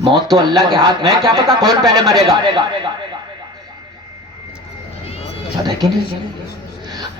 موت تو اللہ کے ہاتھ میں، کیا پتا کون پہلے مرے گا، پتہ کہ نہیں؟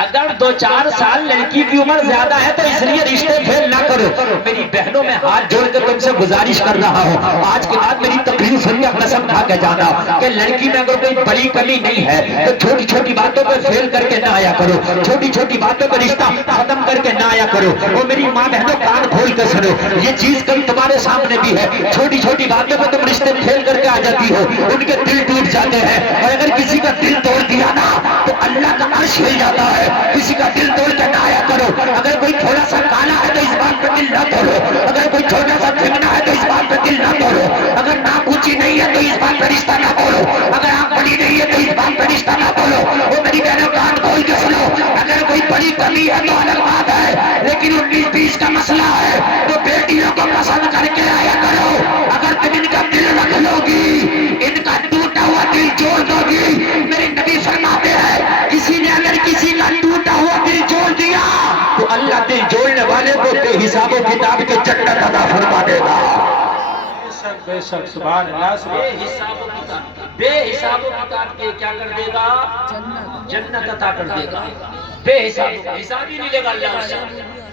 اگر 2-4 سال لڑکی کی عمر زیادہ ہے تو اس لیے رشتے فیل نہ کرو۔ میری بہنوں میں ہاتھ جوڑ کر تم سے گزارش کر رہا ہوں، آج کے بعد میری تقریر سن کے قسم کھا کے جانا کہ لڑکی میں اگر کوئی بڑی کمی نہیں ہے تو چھوٹی چھوٹی باتوں پر فیل کر کے نہ آیا کرو، چھوٹی چھوٹی باتوں پر رشتہ ختم کر کے نہ آیا کرو۔ وہ میری ماں بہنوں کان کھول کر سنو، یہ چیز کبھی تمہارے سامنے بھی ہے، چھوٹی چھوٹی باتوں پر تم رشتے فیل کر کے آ جاتی ہو، ان کے دل ٹوٹ جاتے ہیں، اور اگر کسی کا دل توڑ دیا نا تو اللہ کا عرش ہل جاتا ہے۔ کسی کا دل توڑ کے نہ آیا کرو۔ اگر کوئی تھوڑا سا کالا ہے تو اس بات پہ دل نہ توڑو، اگر کوئی چھوٹا سا چمنا ہے تو اس بات پہ دل نہ توڑو، اگر ناک اونچی نہیں ہے تو اس بات پہ رشتہ نہ توڑو، اگر آنکھ بڑی نہیں ہے تو اس بات پہ رشتہ نہ توڑو۔ وہ میری بہنوں کان کھول کے سنو، اگر کوئی بڑی کمی ہے تو الگ بات ہے، لیکن 19-20 کا مسئلہ ہے تو بیٹیوں کو پسند کر کے آیا کرو۔ اگر تم ان کا دل رکھ لو گی، ان کا ٹوٹا ہوا دل جوڑ دو گی، میرے نبی فرماتے ہیں کسی نے اگر کسی کا ٹوٹا ہوا دل جوڑ دیا تو اللہ دل جوڑنے والے کو بے حساب و کتاب کے جنت عطا فرما دے گا۔ بے شک سبحان اللہ، بے حساب و کتاب، بے حساب و کتاب کے کیا کر دے گا؟ جنت عطا کر دے گا۔ بے حساب، حساب ہی نہیں لے گا اللہ اس سے۔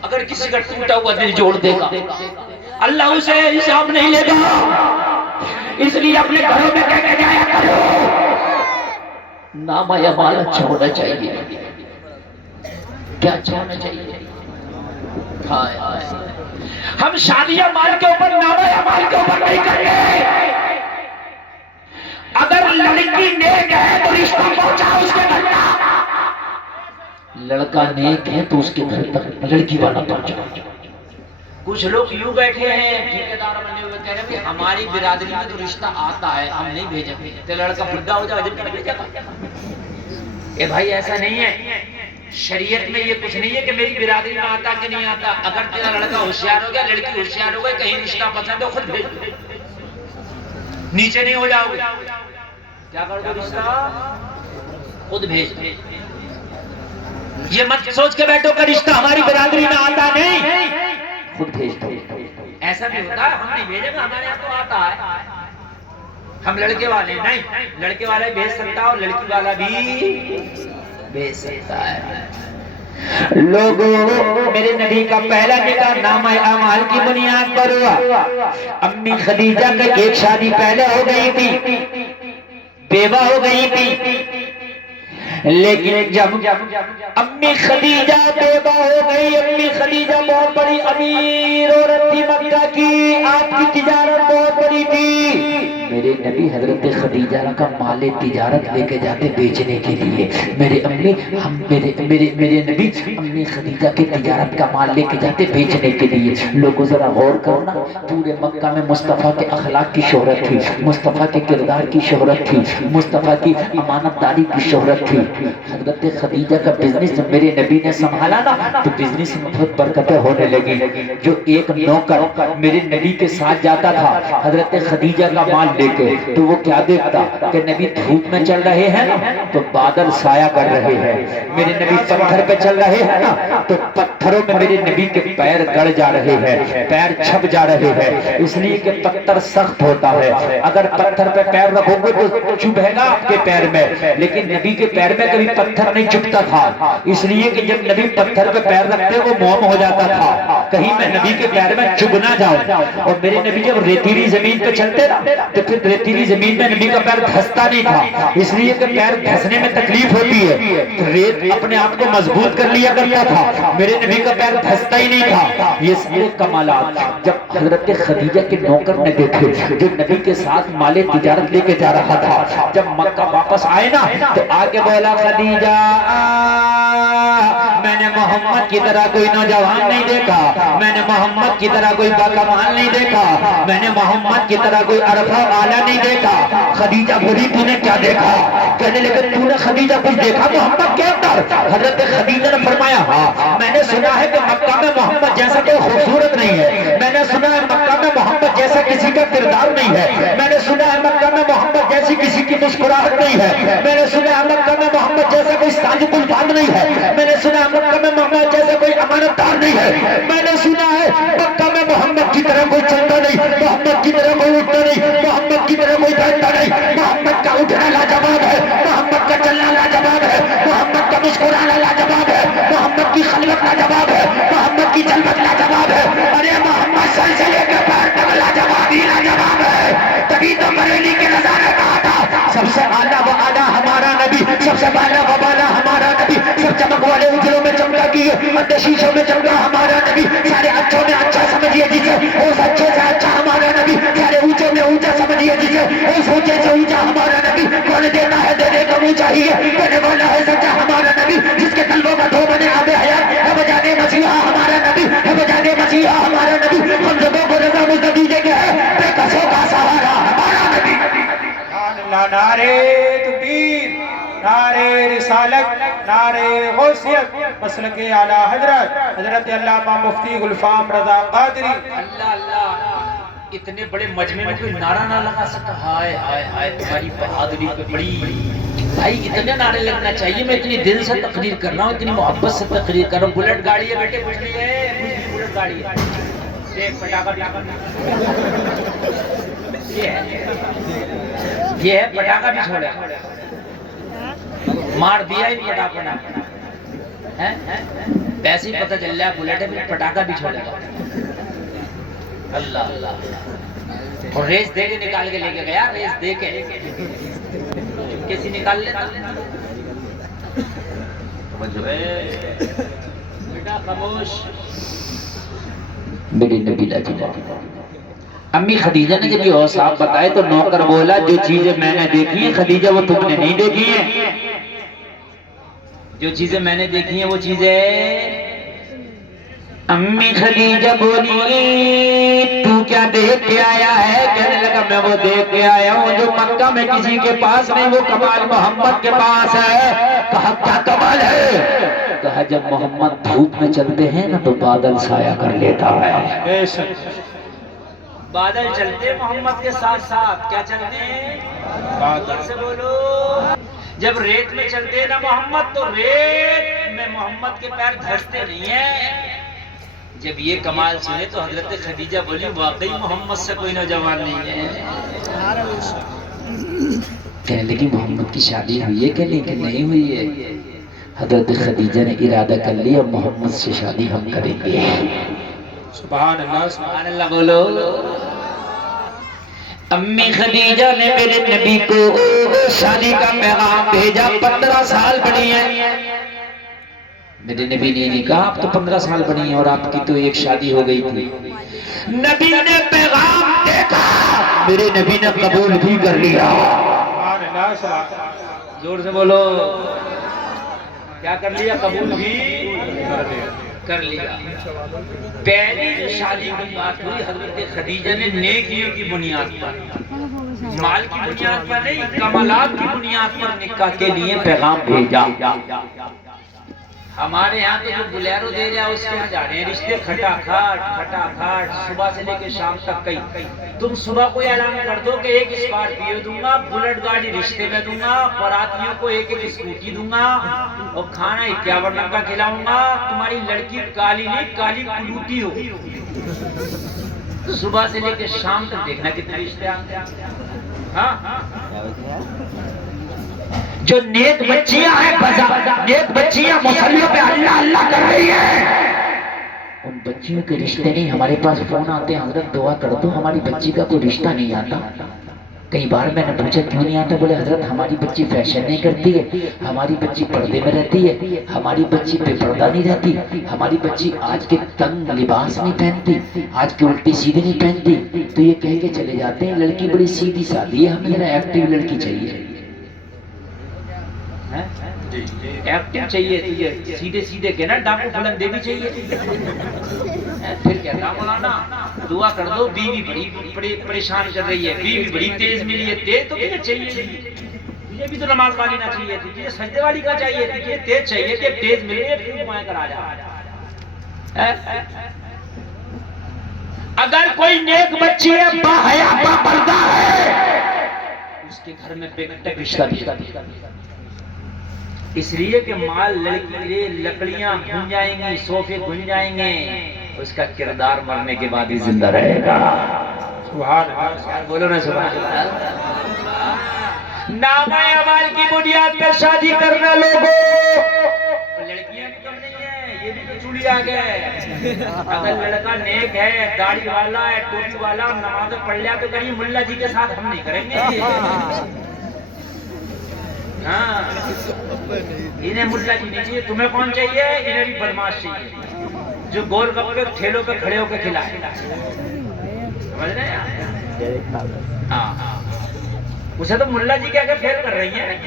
اگر کسی کا ٹوٹا ہوا دل جوڑ دے گا اللہ اسے حساب نہیں لے گا۔ اس لیے اپنے گھروں میں کہہ کے جایا کرو نام اعمال اچھا ہونا چاہیے۔ کیا اچھا ہونا چاہیے؟ ہم شادیاں مال کے اوپر، نام اعمال کے اوپر نہیں کریں گے۔ اگر لڑکی نیک ہے تو رشتہ پہنچا اس کے گھر تک، لڑکا نیک ہے تو اس کے گھر تک لڑکی والا پہنچا۔ کچھ لوگ یوں بیٹھے ہیں ٹھیکیدار بنے ہوئے کہہ رہے ہیں ہماری برادری میں تو رشتہ آتا ہے ہم نہیں بھیجیں گے، تو لڑکا بڈھا ہو جائے جب بھیجے گا۔ اے بھائی ایسا نہیں ہے، شریعت میں یہ کچھ نہیں ہے کہ میری برادری میں آتا کہ نہیں آتا۔ اگر تیرا لڑکا ہوشیار ہو گیا، لڑکی ہوشیار ہو گئی، کہیں رشتہ پسند ہو خود بھیج دو، نیچے نہیں ہو جاؤ گے۔ کیا کر دو؟ رشتہ خود بھیج دو۔ یہ مت سوچ کے بیٹھو کہ رشتہ ہماری برادری میں آتا نہیں، خود بھیج دو۔ ایسا بھی ہوتا ہے ہم نہیں بھیجیں گے، ہمارے یہاں تو آتا ہے، ہم لڑکے والے نہیں، لڑکے والا بھیج سکتا اور لڑکی والا بھی بھیج سکتا ہے۔ لوگوں میرے نبی کا پہلا نکاح نامہ اعمال کی بنیاد پر ہوا۔ امی خدیجہ کا ایک شادی پہلے ہو گئی تھی، بیوہ ہو گئی تھی، لیکن جب امی خدیجہ بیوہ ہو گئی، امی خدیجہ بہت بڑی امیر عورت تھی مکہ کی، آپ کی تجارت بہت بڑی تھی۔ میرے نبی حضرت خدیجہ کا مال تجارت لے کے جاتے بیچنے کے لیے۔ میرے نبی امی خدیجہ کے تجارت کا مال لے کے جاتے بیچنے کے لیے۔ لوگوں ذرا غور کرنا، پورے مکہ میں مصطفیٰ کے اخلاق کی شہرت تھی، مصطفیٰ کے کردار کی شہرت تھی، مصطفیٰ کی امانت داری کی شہرت تھی۔ حضرت خدیجہ کا بزنس میرے نبی نے سنبھالا نا تو بزنس میں بہت برکتیں ہونے لگی۔ جو ایک نوکر میرے نبی کے ساتھ جاتا تھا حضرت خدیجہ کا مال لے کے، تو وہ کیا دیکھتا کہ نبی دھوپ میں چل رہے ہیں تو بادل سایہ کر رہے ہیں، میرے نبی پتھر پہ چل رہے ہیں نا تو پتھروں میں میرے نبی کے پیر گڑ جا رہے ہیں، پیر چھپ جا رہے ہیں، اس لیے کہ پتھر سخت ہوتا ہے، اگر پتھر پہ پیر رکھو گے تو چبھے گا آپ کے پیر میں، لیکن نبی کے پیر میں کبھی پتھر نہیں چبھتا تھا، اس لیے کہ جب نبی پتھر پہ پیر رکھتے وہ موم ہو جاتا تھا کہیں میں نبی کے پیر میں چبھ نہ جاؤں۔ اور میرے نبی جب ریتیلی زمین پہ چلتے نا تو پھر ریتیلی زمین میں نبی کا پیر دھستا نہیں تھا، اس لیے کہ پیر دھسنے میں تکلیف ہوتی ہے، ریت اپنے آپ کو مضبوط کر لیا کرتا تھا، میرے نبی کا پیر دھستا ہی نہیں تھا۔ یہ سارے کمالات جب حضرت خدیجہ کے نوکر نے دیکھے جو نبی کے ساتھ مال تجارت لے کے جا رہا تھا، جب مکہ واپس آئے نا تو آگے بولا خدیجہ میں نے محمد کی طرح کوئی نوجوان نہیں دیکھا، میں نے محمد کی طرح کوئی باکمال نہیں دیکھا، میں نے محمد کی طرح کوئی عرفہ اعلیٰ نہیں دیکھا۔ خدیجہ بولی تو نے کیا دیکھا؟ کہنے لگے تو نے خدیجہ کچھ دیکھا محمد کے اندر؟ حضرت خدیجہ نے فرمایا ہاں میں نے سنا ہے کہ مکہ میں محمد جیسا کوئی خوبصورت نہیں ہے، میں نے سنا ہے مکہ میں محمد جیسا کسی کا کردار نہیں ہے، میں نے سنا ہے مکہ میں محمد جیسی کسی کی مسکراہٹ نہیں ہے. میں نے سنا مکہ میں محمد جیسا کوئی صادق الفاظ نہیں ہے. میں نے سنا مکہ میں محمد جیسا کوئی امانت دار نہیں ہے. میں نے سنا ہے مکہ میں محمد کی طرح کوئی چلتا نہیں, محمد کی طرح کوئی اٹھتا نہیں, محمد کی طرح کوئی بیٹھتا نہیں. محمد کا اٹھنا لاجواب ہے, محمد کا چلنا لاجواب ہے, محمد کا مسکرانا لاجواب ہے, محمد کی خلوت لاجواب ہے, محمد کی جلوت لاجواب ہے. ارے محمد سر سے لے کے پیر تک لاجواب ہی لاجواب ہے. تبھی تو بریلی کے نظارے کہا تھا سب سے اعلیٰ و اعلیٰ ہمارا نبی, سب سے بالا و بالا ہمارا نبی, سب چمک والے اجروں میں چمکا کیے مد شیشوں میں چمکا ہمارا نبی. سارے اچھوں میں اچھا سمجھیے جسے, اس اچھے سے اچھا ہمارا نبی. سارے اونچوں میں اونچا سمجھیے جسے, اس اونچے سے اونچا ہمارا نبی. کون دیتا ہے دینے کو منہ چاہیے, دینے والا ہے سچا ہمارا نبی. جس کے قلبوں کا دھو بنے آب حیات ہے بجانے مسیحا ہمارا نبی, ہے بجانے مسیحا ہمارا نبی. ہم سبوں کو رضا مزدی دے کے ہے بے کسوں کا سہارا ہمارا نبی. نعرے تکبیر, نعرے رسالت, نعرے غوثیت, مسلک اعلیٰ حضرت حضرت علامہ مفتی گلفام رضا قادری. اللہ اللہ, اتنے بڑے مجمع میں کوئی نعرہ نہ لگا سکتا. ہائے ہائے ہائے, تمہاری بہادری پہ بڑی بھائی اتنے نعرے لگنا چاہیے. میں اتنی دل سے تقریر کر رہا ہوں, اتنی محبت سے تقریر کر رہا ہوں. بلٹ گاڑی ہے بیٹے, کچھ نہیں ہے, بلٹ گاڑی ہے. ایک پٹاخہ یہ ہے, پٹاخہ بھی چھوڑا, مار دیا ہی پٹاخہ نہ, ویسے ہی پتہ چل رہا ہے بلٹ ہے, پھر پٹاخہ بھی چھوڑے گا. اللہ اللہ, اور ریس دے کے نکال کے لے کے گیا, ریس دے کے کسی نکال لیتا. بیٹا خاموش. میری نبی لاجواب. امی خدیجہ نے جب یہ اوصاف بتائے تو نوکر بولا جو چیزیں میں نے دیکھی ہیں خدیجہ وہ تم نے نہیں دیکھی ہیں. جو چیزیں میں نے دیکھی ہیں وہ چیزیں. امی خدیجہ بولی تو کیا دیکھ کے آیا ہے؟ کہنے لگا میں وہ دیکھ کے آیا ہوں جو مکہ میں کسی کے پاس نہیں, وہ کمال محمد کے پاس ہے. کہا کیا کمال ہے؟ کہا جب محمد دھوپ میں چلتے ہیں نا تو بادل سایہ کر لیتا ہے. بادل چلتے محمد کے ساتھ ساتھ, کیا چلتے ہیں؟ بادل سے بولو. جب ریت میں چلتے نا محمد تو ریت میں محمد کے پیر دھستے نہیں ہیں. جب یہ کمال سنے تو حضرت خدیجہ بولی واقعی محمد سے کوئی نوجوان نہیں ہے. کہنے لگی محمد کی شادی ہوئی ہے کہ نہیں ہوئی ہے؟ حضرت خدیجہ نے ارادہ کر لیا محمد سے شادی ہم کریں گے. سبحان اللہ, سبحان اللہ بولو. امی خدیجہ نے میرے نبی کو شادی کا پیغام بھیجا. 15 سال بڑی ہیں. میرے نبی نے نہیں کہا آپ تو 15 سال بڑی ہیں اور آپ کی تو ایک شادی ہو گئی تھی. نبی نے پیغام دیکھا, میرے نبی نے قبول بھی کر لیا. زور سے بولو, کیا کر لیا؟ قبول بھی کر لیا. پہلی جو شادی کی بات ہوئی حضرت خدیجہ نے نیکیوں کی بنیاد پر, مال کی بنیاد پر نہیں, کمالات کی بنیاد پر نکاح کے لیے پیغام بھیجا. ہمارے یہاں تو جو بلیرو دے جائے اس کے یہاں جا رہے ہیں رشتے کھٹا کھاٹ صبح سے لے کے شام تک. کئی تم صبح کو اعلان کر دو کہ ایک اسکارپیو دوں گا, بلٹ گاڑی رشتے میں دوں گا, براتیوں کو ایک اسکوٹی دوں گا, اور کھانا 51 رنگ کا کھلاؤں گا. تمہاری لڑکی کالی نہیں کالی کلوٹی ہو. صبح سے لے کے شام تک دیکھنا کتنے رشتے آتے ہیں. ہاں جو نیک بچیاں ہیں, نیک بچیاں مصلیوں پہ اللہ اللہ کر رہی ہیں, ان بچیوں کے رشتے نہیں. ہمارے پاس فون آتے ہیں حضرت دعا کر دو, ہماری بچی کا کوئی رشتہ نہیں آتا. کئی بار میں نے پوچھا کیوں نہیں آتا؟ بولے حضرت ہماری بچی فیشن نہیں کرتی ہے, ہماری بچی پردے میں رہتی ہے, ہماری بچی بے پردہ نہیں رہتی, ہماری بچی آج کے تنگ لباس نہیں پہنتی, آج کے الٹی سیدھی نہیں پہنتی. تو یہ کہہ کے چلے جاتے ہیں لڑکی بڑی سیدھی سادھی ہے, ہمیں ذرا ایکٹیو لڑکی چاہیے. ایکٹیو چاہیے, تو سیدھے سیدھے کہنا ڈاکو پھلن دے بھی چاہیے. پھر کہتا مولانا دعا کر دو, بیوی بڑی پریشان کر رہی ہے, بیوی بڑی تیز ملی ہے. تیز تو کیا چاہیے, تجھے بھی تو نماز والی نہ چاہیے تھی, تجھے سجدے والی کا چاہیے, تجھے تیز چاہیے کہ تیز ملی ہے پھر دعائیں کرا جا. اگر کوئی نیک بچی ہے, باحیا باپردہ ہے, اس کے گھر میں بیٹا رشتہ دیا، اس لیے کہ مال لڑکی کے لیے لکڑیاں بن جائیں گی، صوفے بن جائیں گے، اس کا کردار مرنے کے بعد ہی زندہ رہے گا۔ سبحان اللہ، بولو نا سبحان اللہ۔ نام اعمال کی بنیاد پر شادی کرنا لوگوں، لڑکیاں بھی کم نہیں ہیں، یہ بھی تو چوڑی آ گئے۔ اگر لڑکا نیک ہے، داڑھی والا ہے، ٹوپی والا، نماز پڑھ لیا تو کہیں ملا جی کے ساتھ ہم نہیں کریں گے۔ ہاں، انہیں ملا جی نہیں چاہیے، تمہیں کون چاہیے؟ انہیں بھی بدماش چاہیے جو گول گپے ٹھیلوں پہ کھڑے ہو کے کھلائے، سمجھ رہے ہیں؟ ہاں، اسے تو ملا جی کہہ کے فیل کر رہی ہیں،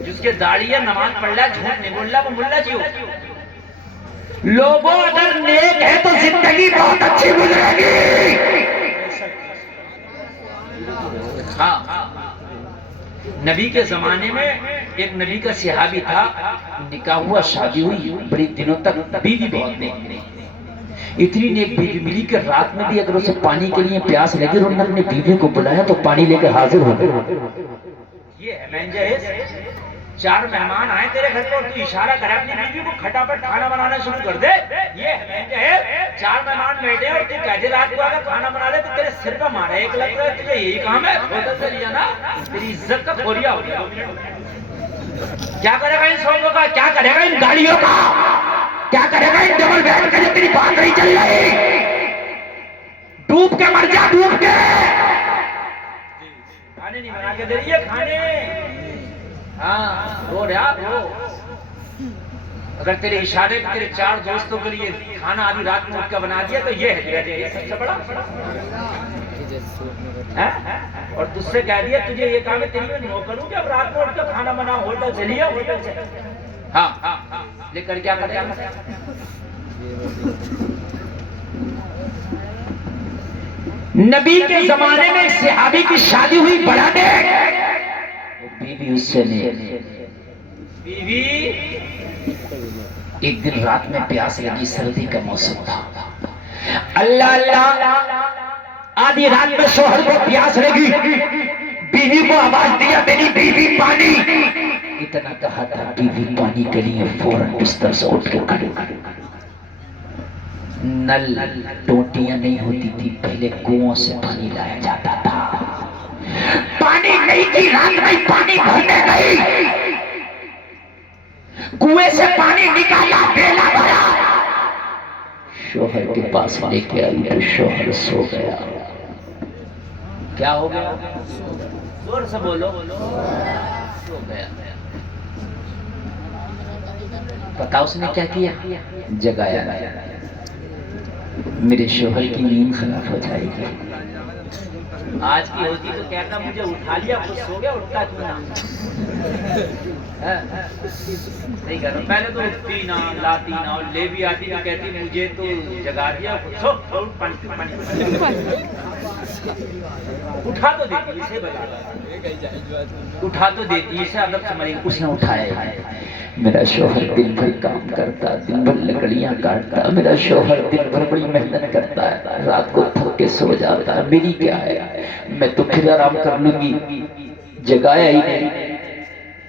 جس کے داڑھی ہے، نماز پڑھ رہا ہے، جھوٹ نہیں بول رہا، وہ ملا جی ہو۔ لوگوں اگر نیک ہے تو زندگی بہت اچھی گزرے گی۔ ہاں، نبی کے زمانے میں ایک نبی کا صحابی تھا، نکاح ہوا، شادی ہوئی، بڑی دنوں تک بیوی بہت نیک نہیں، اتنی نیک بیوی ملی کہ رات میں بھی اگر اسے پانی کے لیے پیاس لگی اور انہوں نے اپنی بیوی کو بلایا تو پانی لے کے حاضر ہو گئے۔ یہ ہے مینجز، 4 مہمان آئے تیرے گھر پر، تو اشارہ کرے اپنی بیوی کو کھٹاپٹ کھانا بنانا شروع کر دے۔ یہ ہے مینجز، 4 مہمان بیٹھے اور تو کہتے رات کو آگا کھانا بنا لے تو تیرے سر کا مارا ایک لگ رہا ہے، تجھے یہی کام ہے؟ ہوتا چلی جانا، تیری عزت کا کھوریا ہو گیا۔ کیا کرے گا ان سوگوں کا؟ کیا کرے گا ان گاڑیوں کا؟ کیا کرے گا ان ڈبل بیڈ کا جو تیری بات نہیں چل رہی؟ ڈوب کے مر جا، ڈوب کے۔ کھانے نہیں بنا کے دے رہی ہے، کھانے۔ ہاں، رو رہا رو۔ اگر تیرے اشارے پہ تیرے 4 دوستوں کے لیے کھانا آدھی رات میں اٹھ کے بنا دیا تو یہ ہے یہ سب سے بڑا۔ اور تجھ سے کہہ دیا تجھے یہ کام ہے، تیری میں نوکر ہوں کہ اب رات میں اٹھ کے کھانا بنا، ہوٹل چلیے، ہوٹل سے۔ ہاں، لے کر کیا کرے گا؟ نبی کے زمانے میں صحابی کی شادی ہوئی، بڑا نیک، بیوی اس سے نیک، بیوی ایک دن رات میں پیاس لگی، سردی کا موسم تھا، اللہ اللہ، آدھی رات میں شوہر کو پیاس لگی، بیوی کو آواز دیا، میری بیوی پانی، اتنا کہا تھا، بیوی پانی کے لیے فوراً بستر سے اٹھ کے کھڑی۔ نل ٹوٹیاں نہیں ہوتی تھی، پہلے کنووں سے پانی لایا جاتا تھا، پانی نہیں تھی، رات میں پانی بھرنے گئی، کنویں سے پانی نکالا، بیلا بھرا، شوہر کے پاس لے کے آئی تو شوہر سو گیا۔ کیا ہو گیا؟ زور سے بولو، سو گیا۔ پتا اس نے کیا کیا؟ جگایا نہیں، میرے شوہر کی نیند خراب ہو جائے گی۔ آج کی ہوتی تو کہتا مجھے اٹھا لیا، خود سو گیا، اٹھتا کیوں نہ؟ نہیں کر رہا، پہلے تو اٹھتی نہ، لاتی نہ، اور لے بھی آتی تو کہتی مجھے تو جگا دیا، سو پانی اٹھا تو دیتی، اسے اٹھا تو دیتی، اسے ادب سمجھ، اس نے اٹھایا۔ میرا شوہر دن بھر کام کرتا، دن بھر لکڑیاں کاٹتا، میرا شوہر دن بھر بڑی محنت کرتا ہے، رات کو تھک کے سو جاتا ہے، میری کیا ہے، میں تو پھر آرام کر لوں گی۔ جگایا ہی نہیں،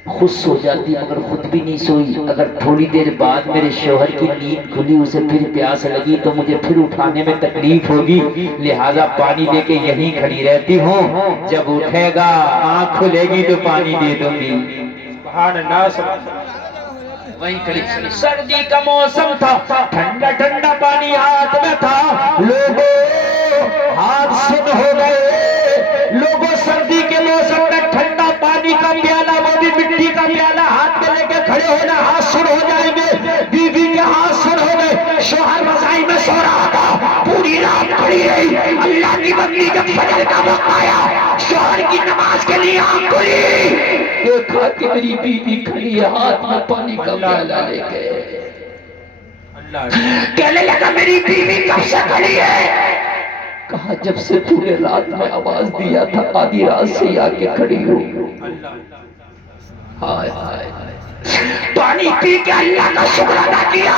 خود سو جاتی مگر خود بھی نہیں سوئی۔ اگر تھوڑی دیر بعد میرے شوہر کی نیند کھلی، اسے پھر پیاس لگی تو مجھے پھر اٹھانے میں تکلیف ہوگی، لہٰذا پانی لے کے یہیں کھڑی رہتی ہوں، جب اٹھے گا آنکھ کھلے گی تو پانی دے دوں گی۔ سبحان اللہ، سبحان اللہ۔ وہیں کھڑی، سردی کا موسم تھا، ٹھنڈا ٹھنڈا پانی ہاتھ میں تھا، لوگوں ہاتھ سن ہو گئے، لوگوں سردی کے موسم میں ٹھنڈا پانی کا پیالہ، وہ بھی مٹی کا پیالہ ہاتھ میں لے کے کھڑے ہونا، ہاتھ سن ہو جائیں گے، بیوی کے ہاتھ سن ہو گئے، شوہر رضائی میں سو رہا تھا، پوری رات کھڑی رہی، اللہ کی بندی جب فجر کا وقت آیا، شوہر کی نماز کے لیے آنکھ کھلی، دیکھا کہ میری بیوی کھڑی ہے، ہاتھ میں پانی کا پیالہ لے کے، کہنے لگا میری بیوی کب سے کھڑی ہے؟ کہا جب سے پورے رات میں آواز دیا تھا، آدھی رات سے آ کے کھڑی ہو۔ ہائے ہائے، پانی پی کے اللہ کا شکر ادا کیا،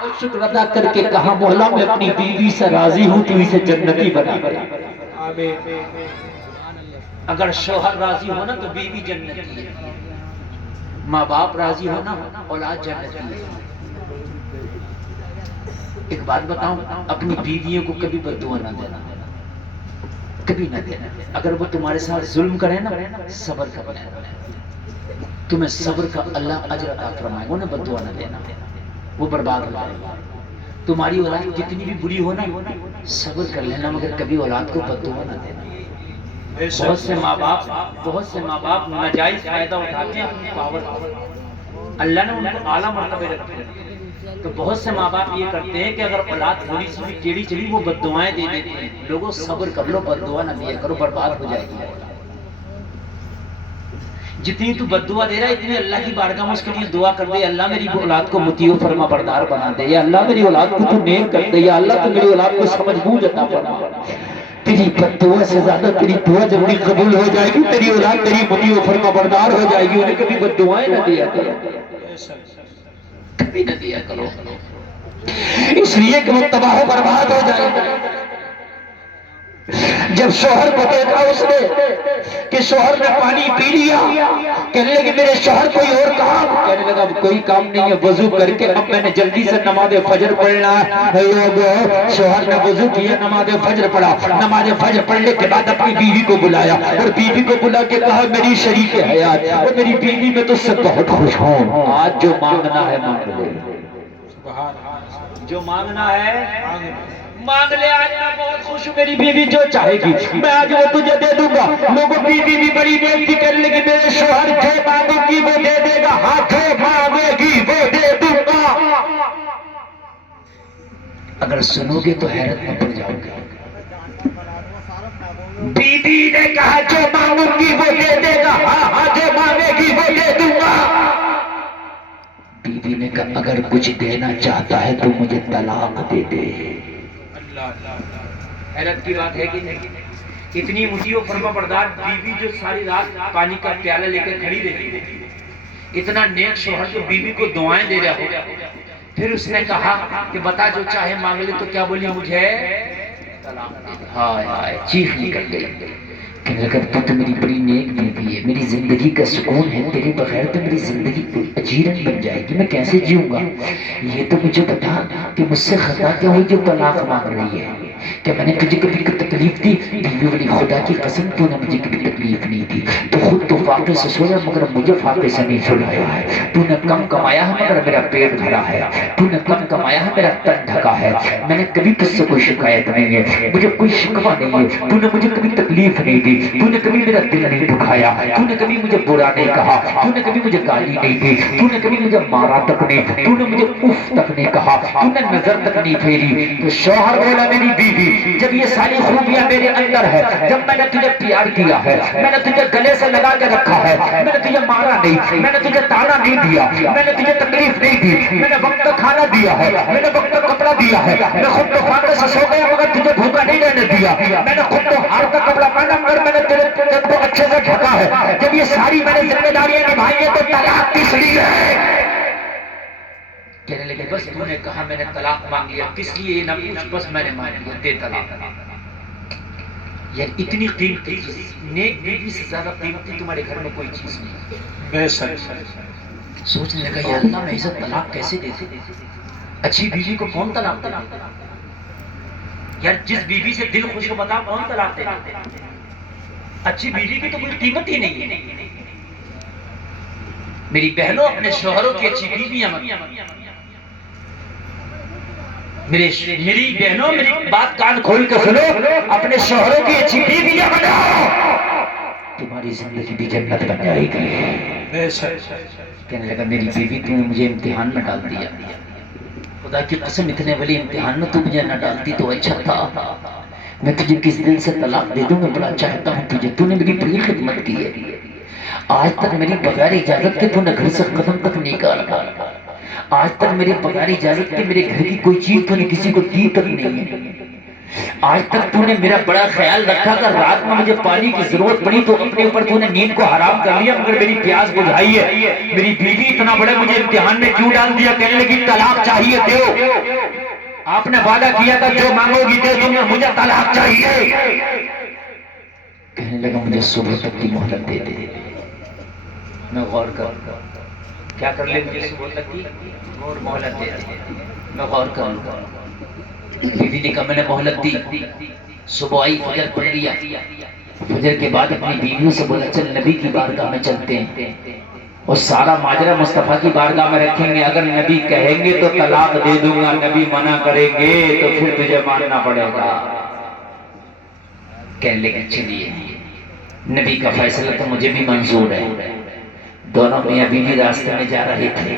اور شکر ادا کر کے کہا مولا میں اپنی بیوی سے راضی ہوں، تو اسے جنتی بنا دے۔ اگر شوہر راضی ہو نا تو بیوی جنتی ہے، ماں باپ راضی ہو نا اولاد جنتی ہے۔ ایک بات بتاؤں، اپنی بیویوں کو کبھی بد دعا نہ دینا، کبھی نہ دینا۔ اگر وہ تمہارے ساتھ ظلم کرے نا، صبر کرنا، تمہیں صبر کا اللہ اجر عطا فرمائے، انہیں بد دعا نہ دینا، وہ برباد ہو جائے گا۔ تمہاری اولاد جتنی بھی بری ہو نا، صبر کر لینا، مگر کبھی اولاد کو بد دعا نہ دینا۔ بہت سے ماں باپ ناجائز فائدہ اٹھاتے ہیں اپنی پاور کا، اللہ نے ان کو اعلیٰ مرتبے رکھے ہیں، تو بہت سے ماں باپ یہ کرتے ہیں کہ اگر اولاد تھوڑی سی بھی ٹیڑھی چلی وہ بد دعائیں دے دیتے ہیں۔ لوگوں صبر کر لو، بد دعا نہ دیا کرو، برباد ہو جائے گی۔ جتنی تو بد دعا دے رہا ہے اتنی اللہ کی بارگاہ میں اس کے لیے دعا کر دے، اللہ میری اولاد کو مطیع و فرما بردار بنا دے، یا اللہ میری اولاد کو تو نیک کر دے، یا اللہ تو میری اولاد کو سمجھ بوجھ عطا فرما۔ تیری بد دعا سے زیادہ تیری دعا جب بھی قبول ہو جائے گی، تیری اولاد تیری مطیع و فرما بردار ہو جائے گی۔ انہیں کبھی بد دعائیں نہ دیا کرو، کبھی نہ دیا کرو، اس لیے کہ وہ تباہ و برباد ہو جائے گا۔ جب شوہر کو دیکھا اس نے کہ شوہر نے پانی پی لیا، کہنے لگے میرے شوہر کوئی اور کام، کہنے لگا کوئی کام نہیں ہے، وضو کر کے اب میں نے جلدی سے نماز فجر پڑھنا ہے۔ شوہر نے وضو کیا، نماز فجر پڑھا، نماز فجر پڑھنے کے بعد اپنی بیوی کو بلایا اور بیوی کو بلا کے کہا میری شریک حیات اور میری بیوی میں تو سے بہت خوش ہوں، آج جو مانگنا ہے مانگ لے، جو مانگنا ہے مانگ لے، آج میں بہت خوش ہوں، میری بیوی جو چاہے گی میں آج وہ تجھے دے دوں گا۔ لوگوں بیوی بھی بڑی بےزتی کرنے لگی، میرے شوہر جو مانگے گی وہ دے دے گا، ہاں جو مانگے گی وہ دے دوں گا۔ اگر سنو گے تو حیرت میں پڑ جاؤ گے۔ بیوی نے کہا جو مانگوں گی وہ دے دے گا، ہاں ہاں جو مانگے گی وہ دے دوں گا۔ بیوی نے کہا اگر کچھ دینا چاہتا ہے تو مجھے طلاق دے دے۔ حیرت کی بات ہے کہ نہیں؟ اتنی مطیع و فرما بردار بیوی جو ساری رات پانی کا پیالہ لے کے کھڑی رہی، اتنا نیک شوہر جو بیوی کو دعائیں دے رہا ہو، پھر اس نے کہا کہ بتا جو چاہے مانگ لے، تو کیا بولی مجھے طلاق دے دے۔ ہائے ہائے چیخ نکل گئی، کہنے لگا تو میری بڑی نیک بیوی ہے، میری زندگی کا سکون ہے، تیرے بغیر تو میری زندگی اجیرن بن جائے گی، میں کیسے جیوں گا؟ یہ تو مجھے بتا کہ مجھ سے خطا کیا ہوئی جو طلاق مانگ رہی ہے؟ کہ میں نے تجھے کبھی تکلیف دی؟ بیوی بولی خدا کی قسم تو نے مجھے کبھی تکلیف نہیں دی، تو خود تو فاقے سے سویا مگر مجھے فاقے سے نہیں سلایا ہے، تو نے کم کمایا ہے مگر میرا پیٹ بھرا ہے، تو نے کم کمایا ہے میرا تن ڈھکا ہے، میں نے کبھی تجھ سے کوئی شکایت نہیں ہے، مجھے کوئی شکوہ نہیں ہے، تو نے مجھے کبھی تکلیف نہیں دی، تو نے کبھی میرا دل نہیں دکھایا، تو نے کبھی مجھے برا نہیں کہا، تو نے کبھی مجھے گالی نہیں دی، تو نے کبھی مجھے مارا تک نہیں، تو نے مجھے اف تک نہیں کہا، تو نے نظر تک نہیں پھیری۔ تو شوہر بولا میری بیوی جب یہ ساری خوبیاں میرے اندر ہے، جب میں نے تجھے پیار کیا ہے، میں نے تجھے گلے سے لگا کے رکھا ہے، میں نے تجھے مارا نہیں، میں نے تجھے تانا نہیں دیا، میں نے تجھے تکلیف نہیں دی، میں نے وقت کا کھانا دیا ہے، میں نے وقت کا کپڑا دیا ہے، میں خود تو فاقے سے سو گیا مگر تجھے بھوکا نہیں رہنے دیا، میں نے خود تو ہار کا کپڑا پہنا مگر میں نے تیرے جب کو اچھے سے ڈھکا ہے، جب یہ ساری میں نے ذمہ داریاں نبھائی ہیں تو طلاق کس لیے ہے؟ کہنے لگے بس تو نے کہا میں نے طلاق مانگ لیا، کس لیے یہ نہ پوچھ، بس میں نے مانگ لیا، دے طلاق۔ یعنی اتنی قیمتی نیک بیوی سے زیادہ قیمتی تمہارے گھر میں کوئی چیز نہیں۔ سوچنے لگا یا اللہ میں اسے طلاق کیسے دے دوں؟ اچھی بیوی کو کون طلاق دے؟ یار جس بیوی سے دل خوش ہو بتا کون طلاق دے؟ اچھی بیوی کی تو کوئی قیمت ہی نہیں ہے۔ میری بہنوں اپنے شوہروں کی اچھی بیویاں میری بہنوں میری بات کان کھول کر سنو، اپنے شوہروں کی اچھی بیویاں بناؤ، تمہاری زندگی بھی جنت بن جائے گی۔ کہنے لگا میری بیوی تم نے مجھے امتحان میں ڈال دیا، خدا کی قسم اتنے بڑے امتحان میں تو مجھے نہ ڈالتی تو اچھا تھا، میں تجھے کس دل سے طلاق دے دوں، میں بڑا چاہتا ہوں تجھے، تو نے میری بڑی خدمت کی ہے، آج تک میری بغیر اجازت کے تو نے گھر سے قدم تک نہیں نکالا، آج تک میرے بغیر اجازت کے میرے گھر کی کوئی چیز تو نے کسی کو دی تک نہیں ہے، آج تک تو نے میرا بڑا خیال رکھا کہ رات میں مجھے پانی کی ضرورت پڑی تو اپنے اوپر تو نے نیند کو حرام کر لیا مگر میری پیاس بجھائی ہے، میری بیوی اتنا بڑا مجھے امتحان میں کیوں ڈال دیا؟ کہنے لگی طلاق چاہیے دو، آپ نے وعدہ کیا تھا جو مانگو گی دے دوں گا، مجھے طلاق چاہیے۔ کہنے لگا مجھے صبح تک کی مہلت دے دے، میں غور کر کیا کر لے، مجھے صبح تک کی مہلت دے دے، میں غور کر لوں. بیوی نے کہا میں نے مہلت دی. صبح آئی، فجر پڑھ لیا. فجر کے بعد اپنی بیویوں سے بولا چل نبی کی بارگاہ میں چلتے ہیں اور سارا ماجرا مصطفیٰ کی بارگاہ میں رکھیں گے. اگر نبی کہیں گے تو طلاق دے دوں گا، نبی منع کریں گے تو پھر تجھے ماننا پڑے گا. کہنے لگے چلیے، نبی کا فیصلہ تو مجھے بھی منظور ہے. دونوں میاں بیوی راستے میں جا رہے تھے،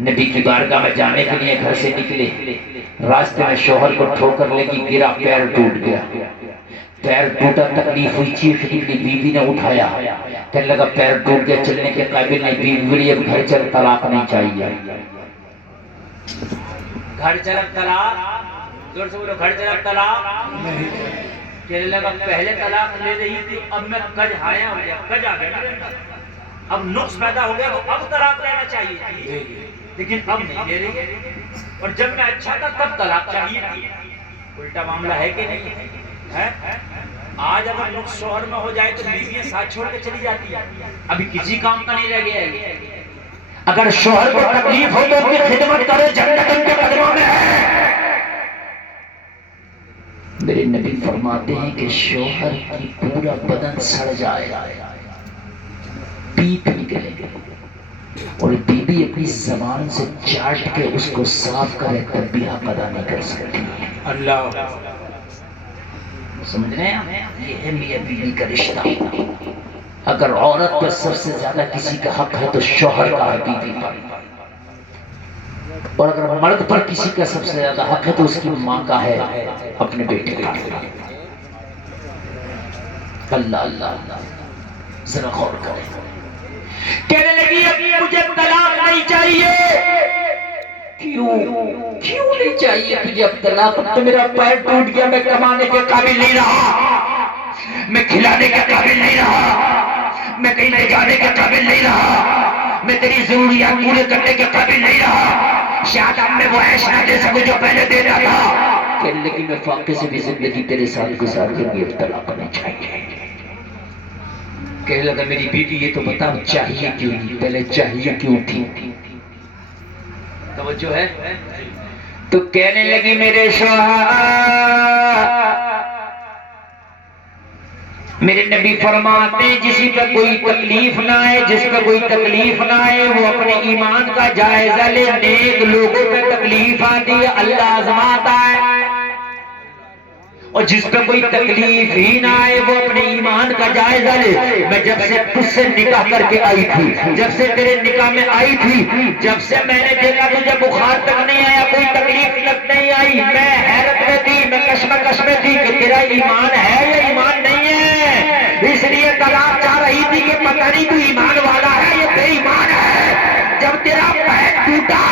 نبی کی بارگاہ میں جانے کے لیے گھر سے نکلے. راستے میں شوہر کو ٹھوکر لگی، گرا، پیر ٹوٹ گیا. پیر ٹوٹا، تکلیف ہوئی، چیخ نکلی. بیوی نے اٹھایا، کہنے لگا پیر ٹوٹ گیا، چلنے کے قابل نہیں. بیوی بولی اب گھر چل، طلاق نہیں چاہیے. گھر چل طلاق، زور سے بولو، گھر چل طلاق. کہنے لگا پہلے طلاق لے رہی تھی، اب میں کج آیا ہو گیا، کج آ گیا، اب نقص پیدا ہو گیا تو اب طلاق لینا چاہیے تھی، لیکن اب نہیں لے رہی. اور جب میں اچھا تھا تب طلاق چاہیے تھی. الٹا معاملہ ہے کہ نہیں ہے؟ آج اگر نقص شوہر میں ہو جائے تو بیویاں ساتھ چھوڑ کے چلی جاتی ہے، ابھی کسی کام کا نہیں رہ گیا ہے. اگر شوہر کو تکلیف ہو تو ان کی خدمت کرو، جنت ان کے قدموں میں ہے. میرے نبی فرماتے ہیں کہ شوہر کی پورا بدن سڑ جائے، پیپ نکلے اور بیوی اپنی زبان سے چاٹ کے اس کو صاف کرے تب بھی حق ادا نہیں کر سکتی. اللہ سمجھ رہے ہیں؟ یہ ہے میاں بیوی کا رشتہ. اگر عورت پر سب سے زیادہ کسی کا حق ہے تو شوہر کا ہے بیوی پر، اور اگر مرد پر کسی کا سب سے زیادہ حق ہے تو اس کی ماں کا ہے اپنے بیٹے کا. اللہ اللہ اللہ، ذرا غور کریں. کہنے لگی اب مجھے طلاق نہیں چاہیے. کیوں نہیں چاہیے تجھے اب طلاق؟ اب تو میرا پیر ٹوٹ گیا، میں کمانے کے قابل نہیں رہا، میں کھلانے کے قابل نہیں رہا، میں کہیں لے جانے کے قابل نہیں رہا، میں تیری ضروریات پورے کرنے کے قابل نہیں رہا، شاید اب میں وہ عیش نہ دے سکوں جو پہلے دیتا تھا. کہنے لگی میں فاقے سے بھی زندگی تیرے ساتھ گزار دوں گی، اب طلاق نہیں چاہیے. کہنے لگا میری بیوی یہ تو بتاؤ چاہیے کیوں نہیں، پہلے چاہیے کیوں تھی؟ توجہ ہے؟ تو کہنے لگی میرے شوہر، میرے نبی فرماتے ہیں جسی پہ کوئی تکلیف نہ آئے، جس پہ کوئی تکلیف نہ آئے وہ اپنے ایمان کا جائزہ لے. نیک لوگوں پہ تکلیف آتی ہے اللہ آزماتا ہے، اور جس پہ کوئی تکلیف ہی نہ آئے وہ اپنے ایمان کا جائزہ لے. میں جب سے تجھ سے نکاح کر کے آئی تھی، جب سے تیرے نکاح میں آئی تھی، جب سے میں نے دیکھا تجھے بخار تک نہیں آیا، کوئی تکلیف تک نہیں آئی، میں حیرت میں تھی، میں کشمکش میں تھی کہ تیرا ایمان ہے یا ایمان نہیں ہے. اس لیے طلاق چاہ رہی تھی کہ پتہ نہیں تو ایمان والا ہے یا بے ایمان ہے. جب تیرا پیر ٹوٹا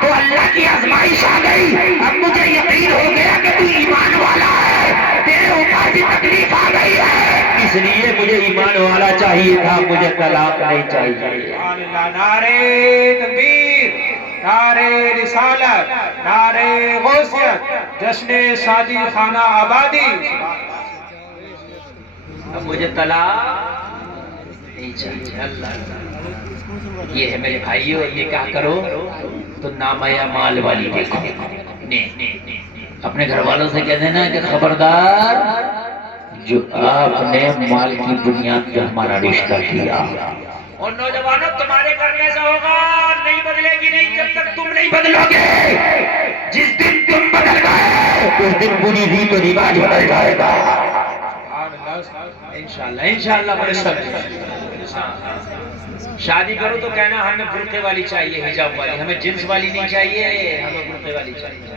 تو اللہ کی آزمائش آ گئی، اب مجھے یقین ہو گیا کہ تو ایمان والا ہے، تیرے اوپر بھی تکلیف آ گئی ہے، اس لیے مجھے ایمان والا چاہیے تھا، مجھے طلاق نہیں چاہیے. نعرے تکبیر، نعرے رسالت، نعرے غوثیت، جشن شادی خانہ آبادی. اب مجھے طلاق نہیں چاہیے. اللہ، یہ ہے میرے بھائیوں، یہ کہا کرو تو نامہ مال والی دیکھو. اپنے گھر والوں سے کہہ دینا کہ خبردار جو آپ نے مال کی بنیاد پہ ہمارا رشتہ کیا، اور نوجوانوں تمہارے کرنے سے ہوگا، نہیں بدلے گی نہیں جب تک تم نہیں بدلو گے. جس دن تم بدل گئے اس دن پوری بھی تو رواج بدل جائے گا. انشاءاللہ انشاءاللہ بڑے سب شادی کرو تو کہنا ہمیں برقعے والی چاہیے، حجاب والی، ہمیں جنس والی نہیں چاہیے، ہمیں برقعے والی چاہیے.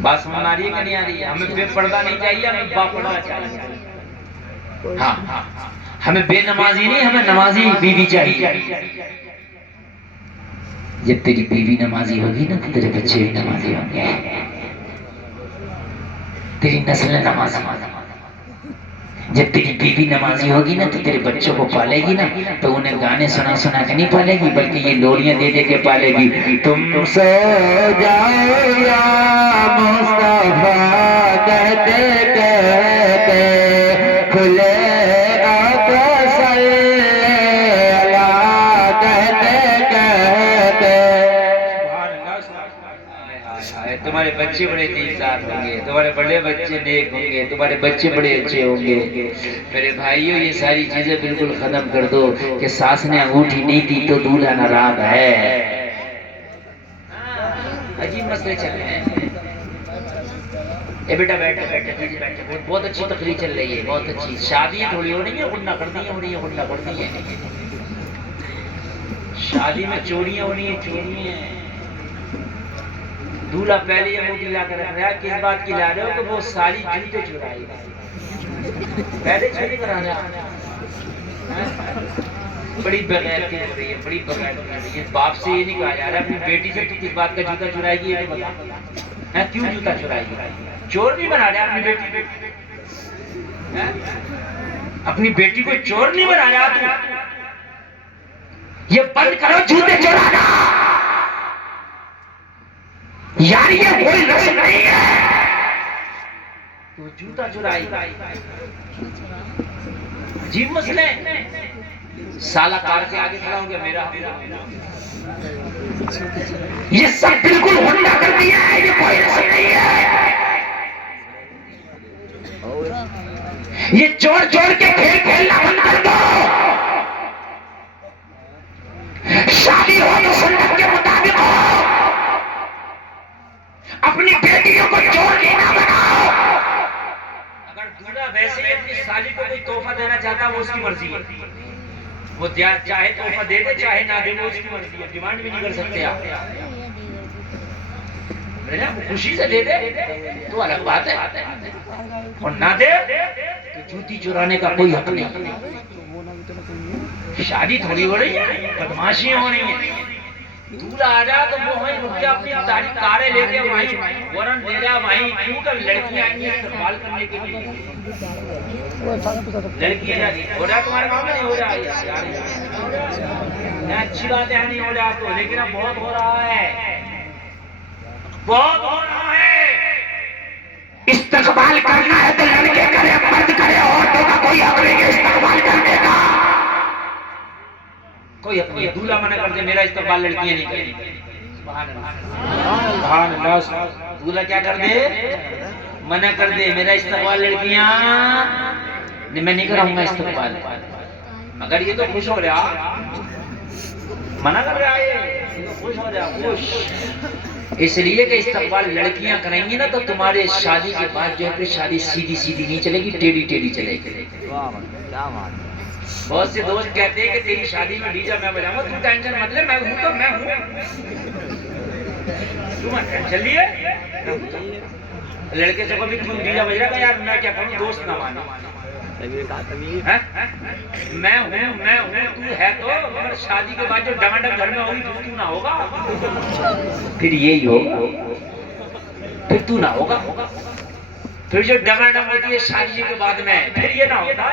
بات سمجھ آ رہی ہے کہ نہیں آ رہی ہے؟ ہمیں بے پردہ نہیں چاہیے، ہمیں با پردہ چاہیے. ہاں ہمیں بے نمازی نہیں، ہمیں نمازی بیوی چاہیے. جب تیری بیوی نمازی ہوگی نا تو تیرے بچے بھی نمازی ہوں گے، تیری نسل نمازی. جب تیری بیوی نمازی ہوگی نا تو تیرے بچوں کو پالے گی نا تو انہیں گانے سنا سنا کے نہیں پالے گی بلکہ یہ لوریاں دے دے کے پالے گی. تم سو جاؤ یا مصطفیٰ کہتے کہتے کھلے اب صلی کہتے کہتے تمہارے بچے بڑے دیندار ہوں گے، تمہارے بڑے بچے نیک ہوں گے، تمہارے بچے بڑے اچھے ہوں گے۔ میرے بھائیوں یہ ساری چیزیں بالکل ختم کر دو کہ ساس نے انگوٹھی نہیں دی تو دولہا ناراض ہے۔ عجیب مسئلے چل رہے ہیں۔ اے بیٹا بیٹھ بیٹھ، بہت اچھی تقریر چل رہی ہے، بہت اچھی۔ شادیاں تھوڑی ہو رہی ہیں، غنہ کردیاں ہو رہی ہیں، غنہ کردیاں۔ شادی میں چوڑیاں ہو رہی ہیں، چوڑیاں۔ دولہا پہلے یہ انگوٹھی لا کر رکھ رہا ہے، کس بات کی لا رہے ہو کہ وہ ساری جوتے چرائے گا، پہلے چوری کرا رہا ہے۔ بڑی بغیرتی ہو رہی ہے، بڑی بغیرتی ہو رہی ہے۔ باپ سے یہ نہیں کہا جا رہا اپنی بیٹی سے تو کس بات کا جوتا چرائے گی، یہ بتا کیوں جوتا چرائے گی؟ چور نہیں بنا رہا اپنی بیٹی کو، اپنی بیٹی کو چور نہیں بنا رہا تو یہ بند کرو جوتے چرانا۔ یار یہ کوئی رسم نہیں ہے، تو جوتا چرائی۔ عجیب مسئلہ ہے۔ سالہ کار کے آگے کھڑا ہو گیا میرا، یہ سب بالکل غنڈہ کر دیا ہے، یہ کوئی رسم نہیں ہے۔ یہ چور چور کے کھیل کھیلنا بند کر دو۔ شادی ہو تو سنت کے مطابق ہو، اپنی بیٹیوں کو چور نہ بناؤ۔ اگر دولہا ویسے ہی اپنی سالی کو کوئی تحفہ دینا چاہتا وہ اس کی مرضی ہے، وہ چاہے تحفہ دے دے چاہے نہ دے، وہ اس کی مرضی ہے، ڈیمانڈ بھی نہیں کر سکتے آپ۔ خوشی سے دے دے تو الگ بات ہے، اور نہ دے تو جوتی چرانے کا کوئی حق نہیں۔ شادی تھوڑی ہو رہی ہے، بدماشیاں ہو رہی ہیں۔ دولہا آ جا تو وہ وہیں رک کے اپنی ساری کاریں لے کے وہیں ورن دے رہا وہیں، کیونکہ لڑکیاں آئی ہیں استقبال کرنے کے لیے۔ لڑکیاں جا رہی ہو رہا تمہارے گاؤں میں نہیں ہو رہا ہے، اچھی بات ہے نہیں ہو رہا تو، لیکن اب بہت ہو رہا ہے، بہت ہو رہا ہے۔ استقبال کرنا ہے تو لڑکے کرے مرد کرے، عورتوں کا کوئی حق نہیں ہے استقبال کرنے کا، کوئی حق نہیں۔ دولہا منع کر دے میرا استقبال لڑکیاں نہیں کریں گی، سبحان اللہ۔ دولہا کیا کر دے؟ منع کر دے میرا استقبال لڑکیاں نہیں، میں نہیں کراؤں گا استقبال۔ مگر یہ تو خوش ہو رہا، منع کر رہا ہے، خوش ہو رہا، خوش اس لیے کہ استقبال لڑکیاں کریں گی نا تو تمہارے شادی کے بعد جو ہے پھر شادی سیدھی سیدھی نہیں چلے گی، ٹیڑھی ٹیڑھی چلے گی۔ بہت سے دوست کہتے ہیں کہ تیری شادی میں ڈی جے میں بجاؤں گا، تو ٹینشن مت لے، میں ہوں تو میں ہوں، تم ٹینشن لیے۔ لڑکے سے کبھی کیوں ڈی جے بج رہا ہے، یار میں کیا کروں، دوست نہ مانے، میں ہوں تو ہے تو، مگر شادی کے بعد جو ڈماڈم گھر میں ہوگی تو نہ ہوگا، پھر یہی ہوگا، پھر تو نہ ہوگا، پھر جو ڈماڈم ہوتی ہے شادی کے بعد میں پھر یہ نہ ہوتا۔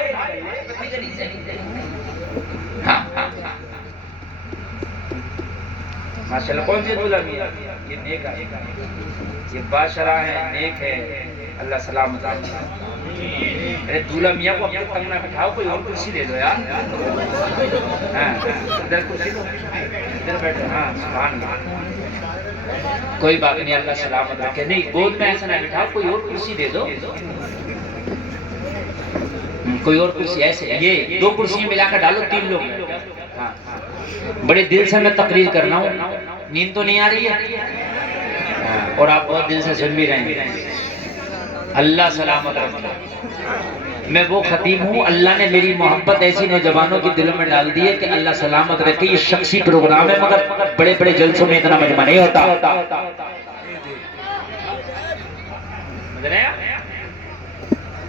ہاں ہاں ماشاءاللہ۔ کون سے دولہا بھی یہ نیک ہے، یہ باشرہ ہے، نیک ہے، اللہ سلامت رکھے۔ ارے دولہا میاں کو اپنے تنگ نہ بٹھاؤ، کوئی اور کرسی دے دو یار، ادھر کرسی دو، ادھر بیٹھو، ہاں سبحان اللہ، کوئی بات نہیں، اللہ سلامت رکھے۔ نہیں گود میں ایسا نہ بٹھاؤ، کوئی اور کرسی دے دو، کوئی اور کرسی ایسے، یہ دو کرسیاں ملا کر ڈالو، 3 لوگ۔ ہاں بڑے دل سے میں تقریر کر رہا ہوں، نیند تو نہیں آ رہی ہے اور آپ بہت دل سے سن بھی رہے ہیں، اللہ سلامت رکھے۔ میں وہ خطیب ہوں، اللہ نے میری محبت ایسی نوجوانوں کی دلوں میں ڈال دی ہے کہ اللہ سلامت رکھے۔ یہ شخصی پروگرام ہے مگر بڑے بڑے جلسوں میں اتنا مجمع نہیں ہوتا۔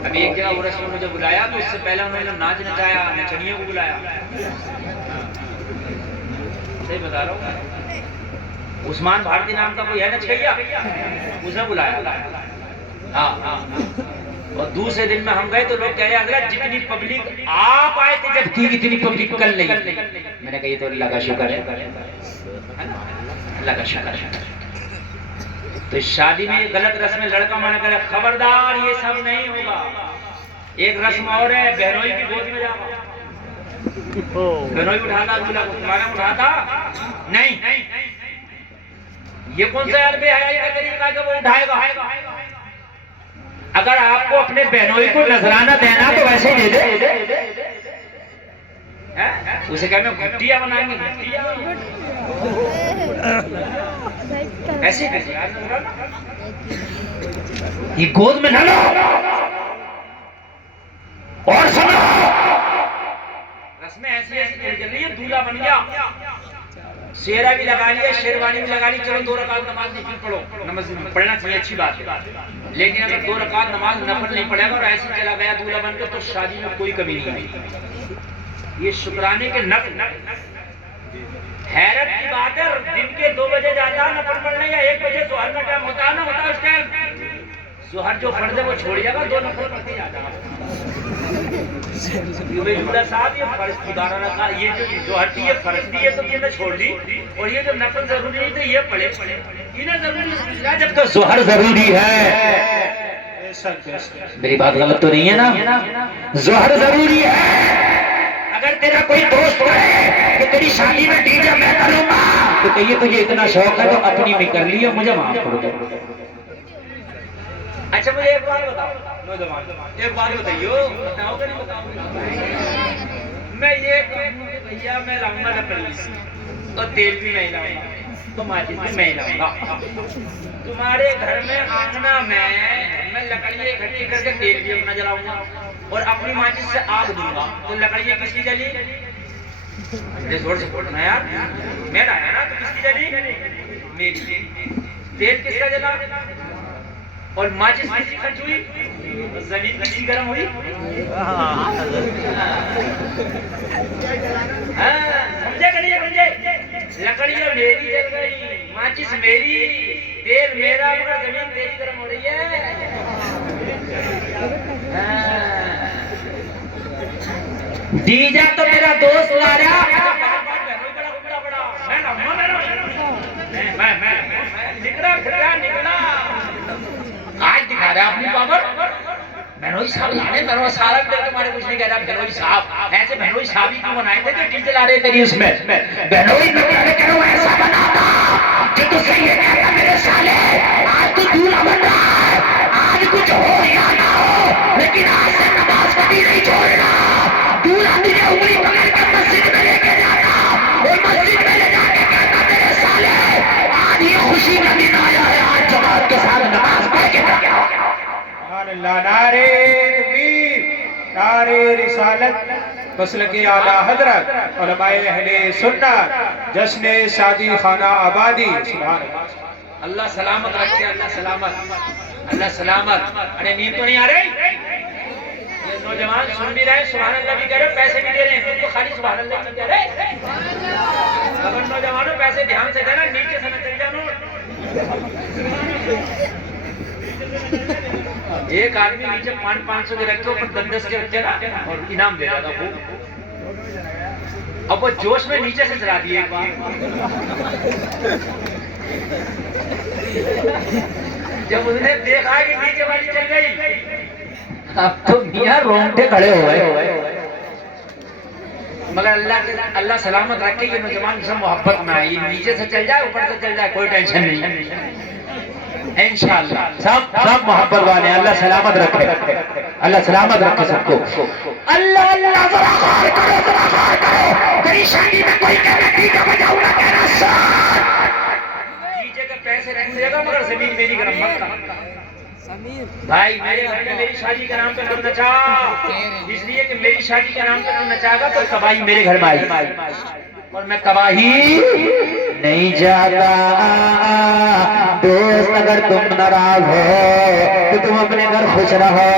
ابھی ایک جگہ ورث نے مجھے بلایا تو اس سے پہلے انہوں نے ناچ نچایا، نچنیوں کو بلایا، صحیح بتا رہا ہوں، عثمان بھارتی نام کا کوئی ہے نچیا، اس نے بلایا۔ ہاں اور دوسرے دن میں ہم گئے تو لوگ کہہ رہے حضرت جتنی پبلک آپ آئے تھے جب تھی اتنی پبلک کل نہیں۔ میں نے کہا یہ تو اللہ کا شکر ہے، اللہ کا شکر ہے۔ تو شادی میں غلط رسم لڑکا منع کرے، خبردار یہ سب نہیں ہوگا، ایک رسم اور ہے بہنوئی کی گود میں جانا. بہنوئی اٹھاتا دولہا کو, تمہارا اٹھاتا نہیں. یہ کون سا یار بے حیائی کا طریقہ کہ وہ اٹھائے گا؟ اگر آپ کو اپنے بہنوئی کو نذرانہ دینا تو ویسے ہی دے دے. اسے کہنے گھٹیا بنائیں گے, گھٹیا ایسے یہ گود میں نہ لو. اور سنو رسمیں ایسی ایسی چل رہی ہے. دولہا بن گیا, سیرا بھی لگا لیا, شیروانی بھی لگا لی, چلو 2 رکعت نماز نفل پڑھو. نماز پڑھنا چاہیے, اچھی بات ہے, لیکن اگر 2 رکعت نماز نفل نہیں پڑھے گا اور ایسے چلا گیا دولہا بن کے تو شادی میں کوئی کمی نہیں آئی. یہ شکرانے کے نفل. حیرت کی بات ہے, دن کے 2 بجے جاتا نفل پڑھنے یا 1 بجے ظہر کا ٹائم ہوتا ہے نا, ہوتا ہے اس ٹائم ظہر جو فرض ہے وہ چھوڑیے گا, 2 نفل پڑھتے جاتا. صاحب یہ فرض کی 12 رکعت, یہ جو ظہر کی یہ فرض دی ہے تو یہ نے چھوڑ دی, اور یہ جو نفل ضروری نہیں تھے یہ پڑھے. انہیں ضروری ہے جب تو ظہر ضروری ہے. میری بات غلط تو نہیں ہے نا؟ ظہر ضروری ہے. اگر تیرا کوئی دوست ہے کہ تیری شادی میں ڈی جے میں کروں گا تو کہیے تجھے اتنا شوق ہے تو اپنی میں کر لی, مجھے معاف کر دو. اچھا مجھے ایک بات بتاؤ, ایک بات بتائیے, بتاؤ کہ نہیں بتاؤ؟ میں یہ کہوں کہ بھیا میں لاؤں گا لکڑی اور تیل بھی میں لاؤں گا تو ماچس بھی میں لاؤں گا. تمہارے گھر میں آنگنا میں لکڑی اکٹھی کر کے تیل بھی اپنا جلاؤں گا اور اپنی ماچس سے آگ دوں گا, تو لکڑی کس کی جلی؟ میرے زور سے بولنا یار, میرا ہے نا, تو کس کی جلی؟ میری. تیل کس کا جلا اور ماچس کس کی خرچ ہوئی؟ زمین کس کی گرم ہوئی؟ سمجھے کہ نہیں سمجھے؟ لکڑیاں میری جل گئی, ماچس میری, تیل میرا, مگر زمین تیری گرم ہو رہی ہے. ڈی جے تو میرا دوست لا رہا, نکلا آج دکھا رہا اپنی پاور. بہنوئی صاحب لانے, بہنوئی سارا بھی تمہارے کچھ نہیں کہہ رہا. بہنوئی صاحب ایسے بہنوئی صاحب ہی کیوں بنائے تھے جو ڈی جے لا رہے تیری اس میں؟ بہنوئی ایسا بنا تھا کہ تو سے یہ کہتا میرے سالے آج تو دولہا بن رہا ہے, آج کچھ ہو یا نہ ہو لیکن آج سے نماز کبھی نہیں چھوڑنا. دولہا تجھے انگلی پکڑ کر مسجد میں لے کے جاتا اور مسجد میں لے جا کے کہتا میرے سالے آج یہ خوشی کا دن آیا ہے, آج جماعت کے ساتھ نماز پڑھ کے جا. نعرے تکبیر, نعرے رسالت, مسلک اعلیٰ حضرت علماء اہل سنت, جشن شادی خانہ آبادی. سبحان اللہ سلامت رکھے, اللہ سلامت, اللہ سلامت. ارے نیند تو نہیں آ رہی؟ یہ نوجوان سن بھی رہے, سبحان اللہ بھی کہہ رہے, پیسے بھی دے رہے ہیں, تم تو خالی سبحان اللہ بھی کہہ رہے. اگر نوجوانوں پیسے دھیان سے دینا, نیچے سے نہ چل جانا. ایک آدمی نیچے 500 کے رکھتے اوپر 10 کے رکھتے نا اور انعام دے رہا تھا وہ. اب وہ جوش میں نیچے سے چلا دیے ایک بار. جب اس نے دیکھا کہ نیچے والی چل گئی, اب تو میاں رونگٹے کھڑے ہو گئے. مگر اللہ سلامت رکھے, یہ نوجوان سے محبت میں آئی, نیچے سے چل جائے اوپر سے چل جائے کوئی ٹینشن نہیں. انشاءاللہ سب محبت والے, اللہ سلامت رکھے, اللہ سلامت رکھے سب کو. اللہ اللہ ذرا غور کرو, ذرا غور کرو. تیری شادی میں کوئی کہنا ٹھیک ہے بجاؤں گا تیرا ساتھ. نیچے کے پیسے رکھ دے گا مگر زمین میری گرم مت کر. بھائی میرے گھر میں میری شادی کے نام پہ تم نچا, اس لیے کہ میری شادی کے نام پہ تم نچا گا تو تباہی میرے گھر میں آئی, اور میں تباہی نہیں جاتا. دوست اگر تم ناراض ہو تو تم اپنے گھر خوش رہو,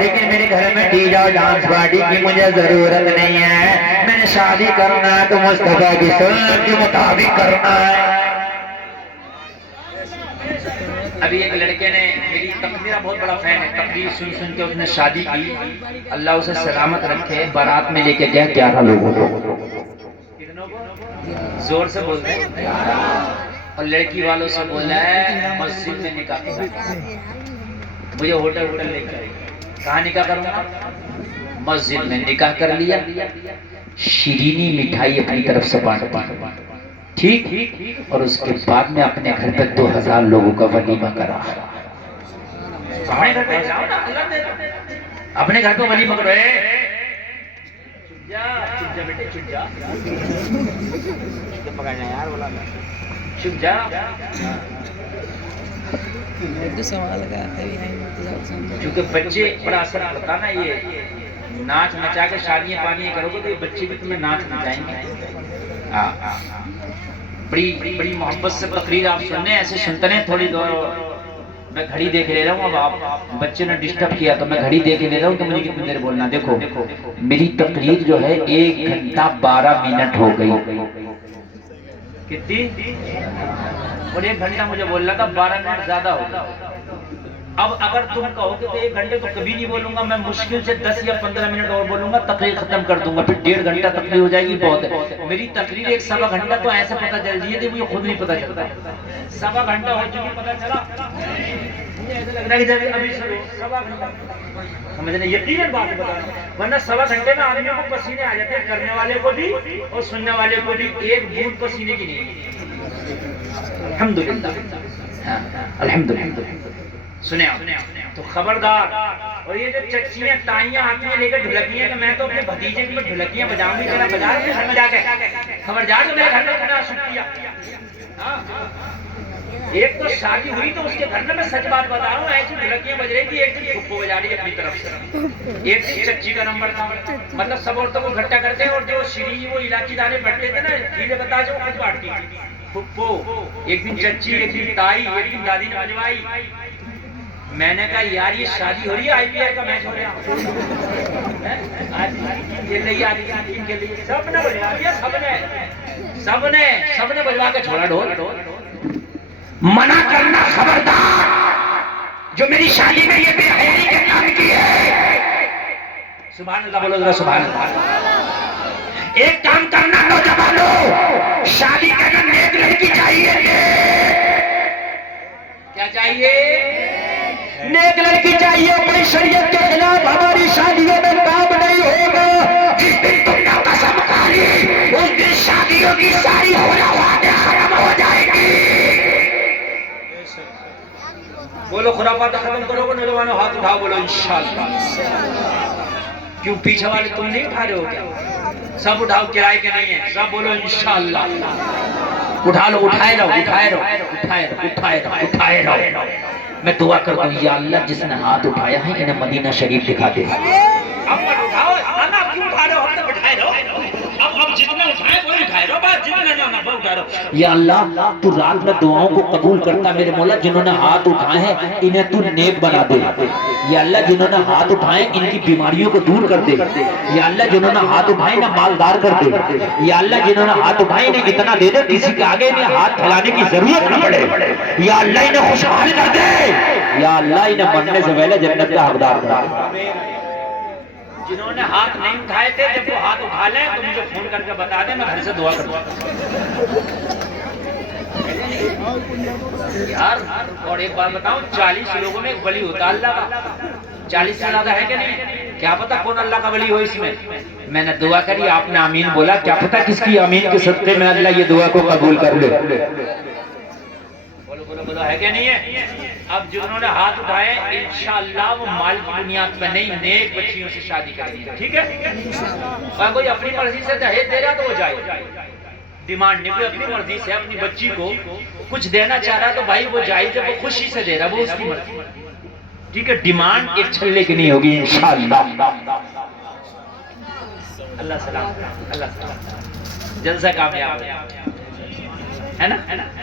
لیکن میرے گھر میں ڈی جے اور ڈانس پارٹی کی مجھے ضرورت نہیں ہے. میں نے شادی کرنا ہے تو مصطفیٰ کی سنت کے مطابق کرنا ہے. ابھی ایک لڑکے نے میری میرا بہت بڑا فین ہے, تقریر سن کے اس نے شادی کی, اللہ اسے سلامت رکھے. بارات میں لے کے گیا 11 لوگوں کو, زور سے بولتے ہیں, اور لڑکی والوں سے بولا ہے مسجد میں نکاح. مجھے ہوٹل لے کے آئی, کہاں نکاح کروں گا؟ مسجد میں نکاح کر لیا، شیرینی مٹھائی اپنی طرف سے بانٹتی، ٹھیک، اور اس کے بعد میں اپنے گھر پہ 2000 لوگوں کا ولیمہ کرا۔ اپنے گھر پہ جاؤ نا، اللہ دے گا۔ اپنے گھر پہ ولیمہ کرو، چپ جا بیٹے، چپ جا، پکڑنا یار، بولا چپ جا۔ کیونکہ بچے بڑا اثر پڑتا نا، یہ ناچ نچا کے شادیاں پانیاں کرو گے تو یہ بچے بھی تمہیں ناچ نچائیں گے۔ بڑی محبت سے تقریر آپ سننے، ایسے سنتے ہیں تھوڑی دور۔ میں گھڑی دیکھ لے رہا ہوں، اب آپ بچے نے ڈسٹرب کیا تو میں گھڑی دیکھ لے رہا ہوں کہ مجھے کتنی دیر بولنا۔ دیکھو میری تقریر جو ہے 1 گھنٹہ 12 منٹ ہو گئی، کتنی؟ اور 1 گھنٹہ مجھے بولنا تھا، 12 منٹ زیادہ ہو گیا۔ اب اگر تم کہو کہ 1 گھنٹے تو کبھی نہیں بولوں گا، میں مشکل سے 10 یا 15 منٹ اور بولوں گا، تقریر ختم کر دوں گا، پھر 1.5 گھنٹہ تقریر ہو جائے گی، بہت ہے۔ میری تقریر 1 سوا گھنٹہ تو ایسے پتہ چل جائے تھی، مجھے خود نہیں پتہ چلتا۔ سوا گھنٹہ ہو چکی، پتہ چلا؟ مجھے ایسا لگ رہا ہے کہ ابھی سوا گھنٹہ، سمجھنے یقیناً بات بتا رہا ہوں، ورنہ سوا گھنٹے میں آدمیوں کو پسینے آ جاتے ہیں، کرنے والے کو بھی اور سننے والے کو بھی، ایک بوند پسینے کی نہیں۔ الحمدللہ، الحمدللہ۔ سنیں تو خبردار، اور یہ جو چچیاں تائیاں آتی ہیں لے کر ڈھلکیاں، کہ میں تو اپنے بھتیجے کی ڈھلکیاں بجاؤں گی، ذرا بجا رہے ہیں بجا کے، خبردار جو میرے گھر میں کھڑا شکریہ۔ ایک تو شادی ہوئی تو اس کے گھر میں سچ بات بتا رہا ہوں، ایسی ڈھلکیاں بج رہی تھی، ایک دن پھپھو بجا رہی اپنی طرف سے، ایک دن چچی کا نمبر تھا، مطلب سب عورتوں کو اکٹھا کرتے ہیں، اور جو شیرینی وہ الائچی دانے بٹتے تھے نا، ڈھیلے بتا جو خود بانٹتی تھی، پھپھو، ایک دن چچی، ایک دن تائی، ایک دن دادی نے بجوائی۔ میں نے کہا یار یہ شادی ہو رہی ہے، IPL کا میچ ہو رہا ہے، کھیل رہی ہے، سب نے بجوا دیا، سب نے بجوا کے چھوڑا ڈھول۔ منع کرنا خبردار، جو میری شادی میں یہ بے حیائی کے کام کی ہے، سبحان اللہ بولو ذرا، سبحان اللہ۔ ایک کام کرنا نوجوانوں، شادی کرنا نیک لڑکی چاہیے، کیا چاہیے؟ نیک لڑکی چاہیے، اپنی شریعت کے خلاف ہماری شادیوں میں کام نہیں ہوگا۔ جس دن تم نے قسم کھائی اس دن شادیوں کی ساری خرافاتیں ختم ہو جائیں گی۔ بولو خرافات ختم کرو گے نوجوانوں، ہاتھ اٹھاؤ، بولو انشاءاللہ۔ کیوں پیچھے والے تم نہیں اٹھا رہے ہو کیا؟ سب اٹھاؤ، کرائے کے نہیں ہے، سب بولو انشاءاللہ۔ اٹھا لو، اٹھائے رہو، اٹھائے رہو، اٹھائے رہو، اٹھائے رہو، اٹھائے رہو۔ میں دعا کرتا ہوں یا اللہ جس نے ہاتھ اٹھایا ہے انہیں مدینہ شریف دکھا دے۔ اب مت اٹھاؤ، آپ کیوں اٹھا رہے ہو؟ ہم تو اٹھائے رہو، اب جتنے اٹھائے وہی اٹھائے رہو، بس جتنے نہ وہ اٹھائے رہو۔ یا اللہ تو رات میں دعاؤں کو قبول کرتا میرے مولا، جنہوں نے ہاتھ اٹھائے ہیں انہیں تو نیک بنا دے۔ یا اللہ جنہوں نے ہاتھ اٹھائے ان کی بیماریوں کو دور کر دے۔ یا اللہ جنہوں نے ہاتھ اٹھائے انہیں مالدار کر دے۔ یا اللہ جنہوں نے ہاتھ اٹھائے انہیں اتنا دے دے کسی کے آگے انہیں ہاتھ پھیلانے کی ضرورت نہ پڑے۔ یا اللہ انہیں خوشحال کر دے۔ یا اللہ انہیں مرنے سے پہلے جنت کا حقدار کر دے۔ جنہوں نے ہاتھ نہیں اٹھائے تھے جب وہ ہاتھ اٹھا لیں تو مجھے فون کر کے بتا دیں، میں گھر سے دعا کروں یار۔ اور ایک بات بتاؤں، 40 لوگوں میں ایک ولی ہوتا اللہ کا، 40 سے زیادہ ہے کہ نہیں؟ کیا پتا کون اللہ کا ولی ہو اس میں؟ میں نے دعا کری، آپ نے آمین بولا، کیا پتا کس کی آمین کے صدقے میں اللہ یہ دعا کو قبول کر لے۔ بولو بولو بولو، ہے کہ نہیں ہے؟ اب جنہوں نے ہاتھ اٹھائے انشاءاللہ وہ مال کی بنیاد پر نہیں، نیک بچیوں سے شادی کریں گے، ٹھیک ہے؟ اور کوئی اپنی مرضی سے دہیج دے رہا تو وہ جائے، ڈیمانڈ نہیں، کوئی اپنی مرضی سے اپنی بچی کو کچھ دینا چاہ رہا تو بھائی وہ جائز ہے، وہ خوشی سے دے رہا، وہ اس کی مرضی، ٹھیک ہے؟ ڈیمانڈ ایک چھلے کی نہیں ہوگی انشاءاللہ۔ اللہ سلام، اللہ سلام، جلسہ کامیاب ہے نا؟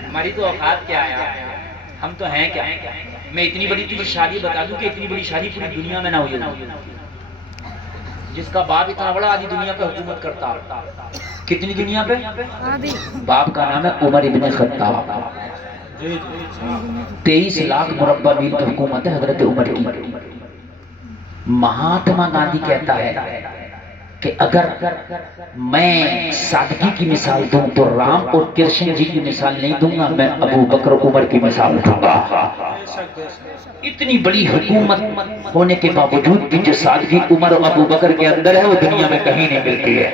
ہماری تو اوقات کیا ہے، ہم تو ہیں کیا؟ میں اتنی بڑی تجھے شادی بتا دوں کہ اتنی بڑی شادی پوری دنیا میں نہ ہوئی، جس کا باپ اتنا بڑا آدھی دنیا پہ حکومت کرتا۔ کتنی دنیا پہ؟ باپ کا نام ہے عمر ابن خطاب، 23 لاکھ مربع میل پر حکومت ہے حضرت عمر کی۔ مہاتما گاندھی کہتا ہے کہ اگر میں سادگی کی مثال دوں تو رام اور کرشن جی کی مثال نہیں دوں گا، میں ابو بکر عمر کی مثال دوں گا۔ اتنی بڑی حکومت ہونے کے باوجود بھی جو سادگی عمر و ابو بکر کے اندر ہے وہ دنیا میں کہیں نہیں ملتی ہے.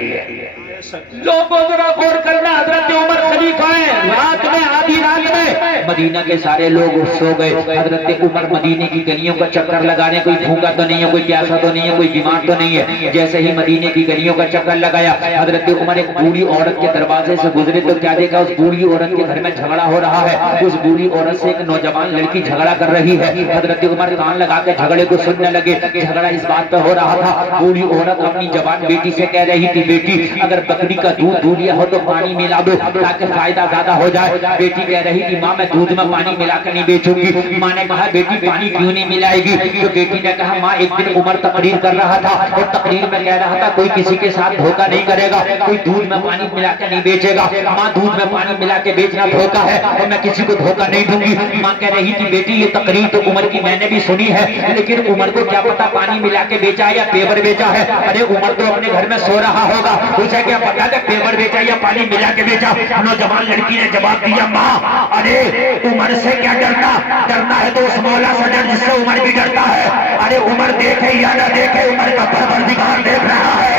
لوگوں ذرا غور کرنا، حضرت عمر خلیفہ ہیں، رات میں آدھی رات میں مدینہ کے سارے لوگ سو گئے. حضرت عمر مدینے کی گلیوں کا چکر لگانے، کوئی بھوکا تو نہیں ہے، کوئی پیاسا تو نہیں ہے، کوئی بیمار تو نہیں ہے. جیسے ہی مدینے کی گلیوں کا چکر لگایا، حضرت عمر ایک بوڑھی عورت کے دروازے سے گزرے تو کیا دیکھا؟ اس بوڑھی عورت کے گھر میں جھگڑا ہو رہا ہے. اس بوڑھی عورت سے ایک نوجوان لڑکی جھگڑا کر رہی ہے. حضرت عمر کان لگا کے جھگڑے کو سننے لگے. جھگڑا اس بات پہ ہو رہا تھا، بوڑھی عورت اپنی جوان بیٹی سے کہہ رہی تھی، بیٹی اگر بکری کا دودھ دودھ لیا ہو تو پانی ملا دو تاکہ فائدہ زیادہ ہو جائے. بیٹی کہہ رہی تھی، ماں میں دودھ میں پانی ملا کر نہیں بیچوں گی. ماں نے کہا، بیٹی پانی کیوں نہیں ملائے گی؟ تو بیٹی نے کہا، ماں ایک دن عمر تقریر کر رہا تھا اور تقریر میں کہہ رہا تھا کوئی کسی کے ساتھ دھوکہ نہیں کرے گا، کوئی دودھ میں پانی ملا کے نہیں بیچے گا. ماں دودھ میں پانی ملا کے بیچنا دھوکہ ہے اور میں کسی کو دھوکہ نہیں دوں گی. ماں کہہ رہی تھی، بیٹی یہ تقریر تو عمر کی میں نے بھی سنی ہے، لیکن عمر کو کیا پتا پانی ملا کے بیچا یا پیور بیچا ہے. ارے عمر تو اپنے گھر میں سو رہا ہوگا، اسے کیا پتا کہ پیور بیچا یا پانی ملا کے بیچا. نوجوان لڑکی نے جواب دیا، ماں ارے عمر سے کیا ڈرنا، ڈرنا ہے تو اس مولا سے ڈر جس سے عمر بھی ڈرتا ہے. ارے عمر دیکھے یا نہ دیکھے، عمر کا پروردگار دیکھ رہا ہے.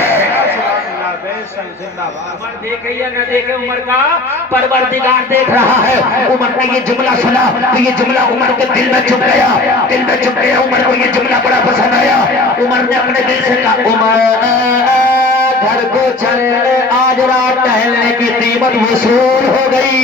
عمر دیکھے یا نہ دیکھے، عمر کا پروردگار دیکھ رہا ہے. عمر نے یہ جملہ سنا تو یہ جملہ عمر کے دل میں چھپ گیا، دل میں چھپ گیا. عمر کو یہ جملہ بڑا پسند آیا. عمر نے اپنے دل سے کہا، عمر گھر کو چل، آج رات ٹہلنے کی قیمت وصول ہو گئی.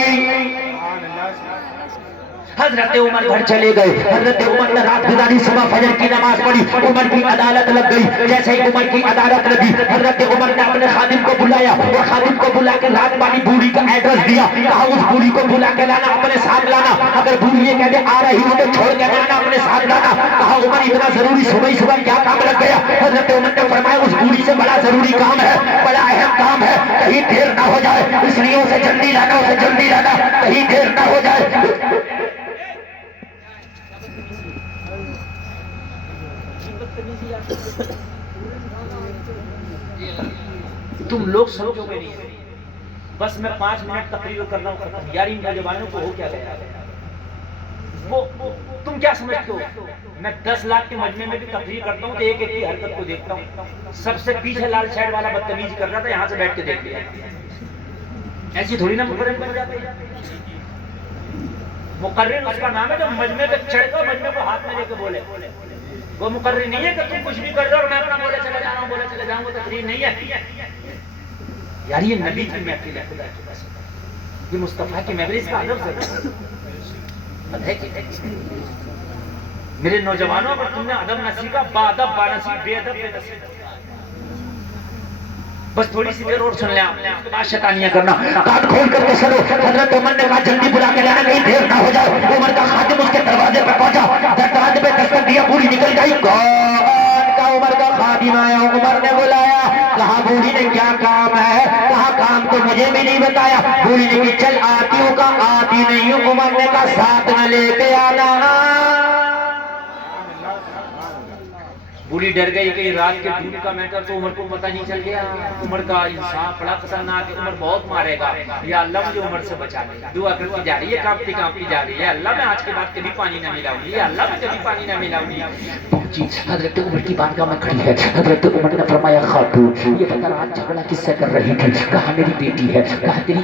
حضرت عمر گھر چلے گئے. حضرت عمر نے رات گزاری، صبح فجر کی نماز پڑھی. عمر کی عدالت لگ گئی. جیسے ہی عمر کی عدالت لگی، حضرت عمر نے اپنے خادم کو بلایا اور خادم کو بلا کے رات والی بوڑھی کا ایڈریس دیا. کہا اس بوڑھی کو بلا کے لانا، اپنے ساتھ لانا. اگر بوڑھی یہ کہتے آ رہی ہوں تو چھوڑ کے لانا، اپنے ساتھ لانا. کہا عمر اتنا ضروری صبح صبح کیا کام لگ گیا؟ حضرت عمر نے فرمایا اس بوڑھی سے بڑا ضروری کام ہے، بڑا اہم کام ہے، کہیں دیر نہ ہو جائے، اس لیے اسے جلدی لانا، اسے جلدی لانا، کہیں دیر نہ ہو جائے. تم لوگ سمجھو گے نہیں، بس میں 5 منٹ تقریر کر رہا ہوں. یار ان نوجوانوں کو ہو کیا گیا؟ وہ تم کیا سمجھتے ہو؟ میں 10 لاکھ کے مجمع میں بھی تقریر کرتا ہوں تو ایک ایک کی حرکت کو دیکھتا ہوں. سب سے پیچھے لال شہر والا بدتمیزی کر رہا تھا، یہاں سے بیٹھ کے دیکھ لیا. ایسی تھوڑی نا مقرر بن جاتے ہیں. مقرر اس کا نام ہے جو مجمع پہ چڑھ کر مجمع کو ہاتھ میں لے کے بولے. وہ مقرر نہیں ہے کہ تم کچھ بھی کر رہے ہو اور میں اپنا بولے چلے جا رہا ہوں، بولے چلے جاؤں. وہ تقریر نہیں ہے یار، یہ نبی کی محفل ہے. خدا کی قسم، یہ مصطفیٰ کی محفل، اس کا ادب سے میرے نوجوانوں، اگر تم نے ادب نہ سیکھا، با ادب با نصیب، بے ادب بے نصیب. بس تھوڑی سی دیر اور سن لیں، آپ شیطانیاں کرنا. کان کھول کر کے سنو. حضرت عمر نے کہا جلدی بلا کے لانا، کہیں دیر نہ ہو جائے. عمر کا خادم اس کے دروازے پہ پہنچا، دروازے پہ دستک دیا، بوڑھی نکل گئی. کون کا؟ عمر کا خادم آیا. عمر نے بلایا، کہا بوڑھی نے کیا کام ہے؟ کہا کام تو مجھے بھی نہیں بتایا. بوڑھی نے کہا چل آتی ہوں. کا آتی نہیں ہوں. عمر نے کہا ساتھ نہ لے کے آنا. بوڑھی ڈر گئی کہ رات کے دودھ کا میٹر تو عمر کو پتہ نہیں چل گیا. عمر کا انصاف بڑا خطرناک ہے، عمر بہت مارے گا. یا اللہ مجھے عمر سے بچا لے. دعا کرتی جا رہی ہے، کانپتی کانپتی جا رہی ہے، اللہ میں آج کے بعد کبھی پانی نہ ملاؤں گی، یا اللہ میں کبھی پانی نہ ملاؤں گی. پہنچی حضرت عمر کی بارگاہ میں کھڑی ہے. حضرت عمر نے فرمایا خاتون یہ بتا رات جھگڑا کس سے کر رہی تھی؟ کہا میری بیٹی ہے. کہا تیری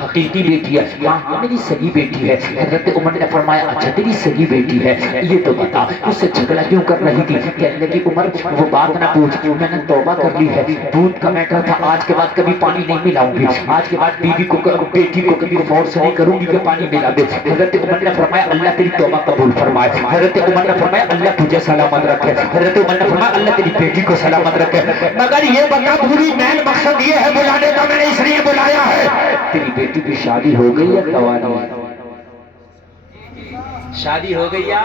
حقیقی بیٹی ہے؟ کہا میری سگی بیٹی ہے. حضرت عمر نے فرمایا اچھا تیری سگی بیٹی ہے، یہ تو بتا اس سے جھگڑا کیوں کر رہی تھی؟ کہنے لگی عمر وہ بات نہ پوچھ، میں نے توبہ کر لی ہے، دودھ کا میٹر تھا، آج کے بعد کبھی پانی نہیں ملاؤں گی، آج کے بعد بیوی کو بیٹی کو کبھی فورس نہیں کروں گی کہ پانی ملا دے. حضرت عمر نے فرمایا اللہ تیری توبہ قبول فرمائے. حضرت عمر نے فرمایا اللہ تجھے سلامت رکھے. حضرت عمر نے فرمایا اللہ تیری بیٹی کو سلامت رکھے. مگر یہ بتا پوری مین مقصد یہ ہے بلانے کا، میں نے اس لیے بلایا ہے، تیری بیٹی کی شادی ہو گئی یا کواری؟ شادی ہو گئی یا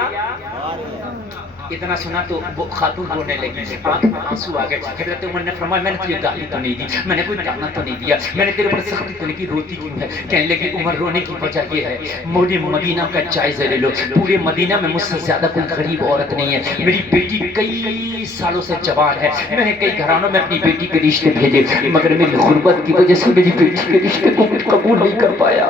اتنا سنا تو وہ خاتون رونے لگی، آنکھ میں آنسو آ گئے۔ حضرت عمر نے فرمایا میں نے تجھے گالی تو نہیں دی، میں نے کوئی ڈانٹنا تو نہیں دیا، میں نے تیرے پر سختی تو نہیں کی، روتی کیوں ہے؟ کہنے لگی عمر رونے کی وجہ یہ ہے، مجھے مدینہ کا جائزہ لے لو، پورے مدینہ میں مجھ سے زیادہ کوئی غریب عورت نہیں ہے، میری بیٹی کئی سالوں سے جوان ہے، میں نے کئی گھرانوں میں اپنی بیٹی کے رشتے بھیجے، مگر میری غربت کی وجہ سے میری بیٹی کے رشتے کو قبول نہیں کر پایا۔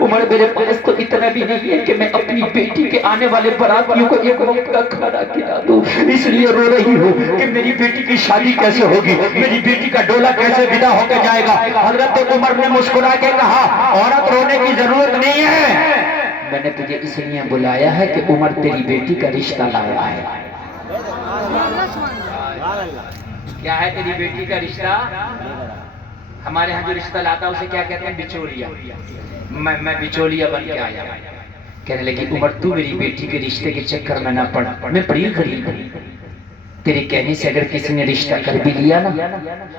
عمر میرے پاس تو اتنا بھی نہیں ہے کہ میں اپنی بیٹی کے آنے والے براتیوں کو ایک وقت کا کھانا کھلا دوں، اس لیے رو رہی ہوں کہ میری بیٹی کی شادی کیسے ہوگی، میری بیٹی کا ڈولا کیسے ودا ہو کے جائے گا۔ حضرت عمر نے مسکرا کے کہا عورت رونے کی ضرورت نہیں ہے، میں نے تجھے اس لیے بلایا ہے کہ عمر تیری بیٹی کا رشتہ لایا ہے۔ کیا ہے تیری بیٹی کا رشتہ؟ ہمارے ہاں جو رشتہ لاتا اسے کیا کہتے ہیں؟ بچولیا۔ میں بچولیا بن کے آیا۔ کہنے لگی عمر تو میری بیٹی کے رشتے کے چکر میں نہ پڑ، میں بڑی غریب ہوں، تیرے کہنے سے اگر کسی نے رشتہ کر بھی لیا نا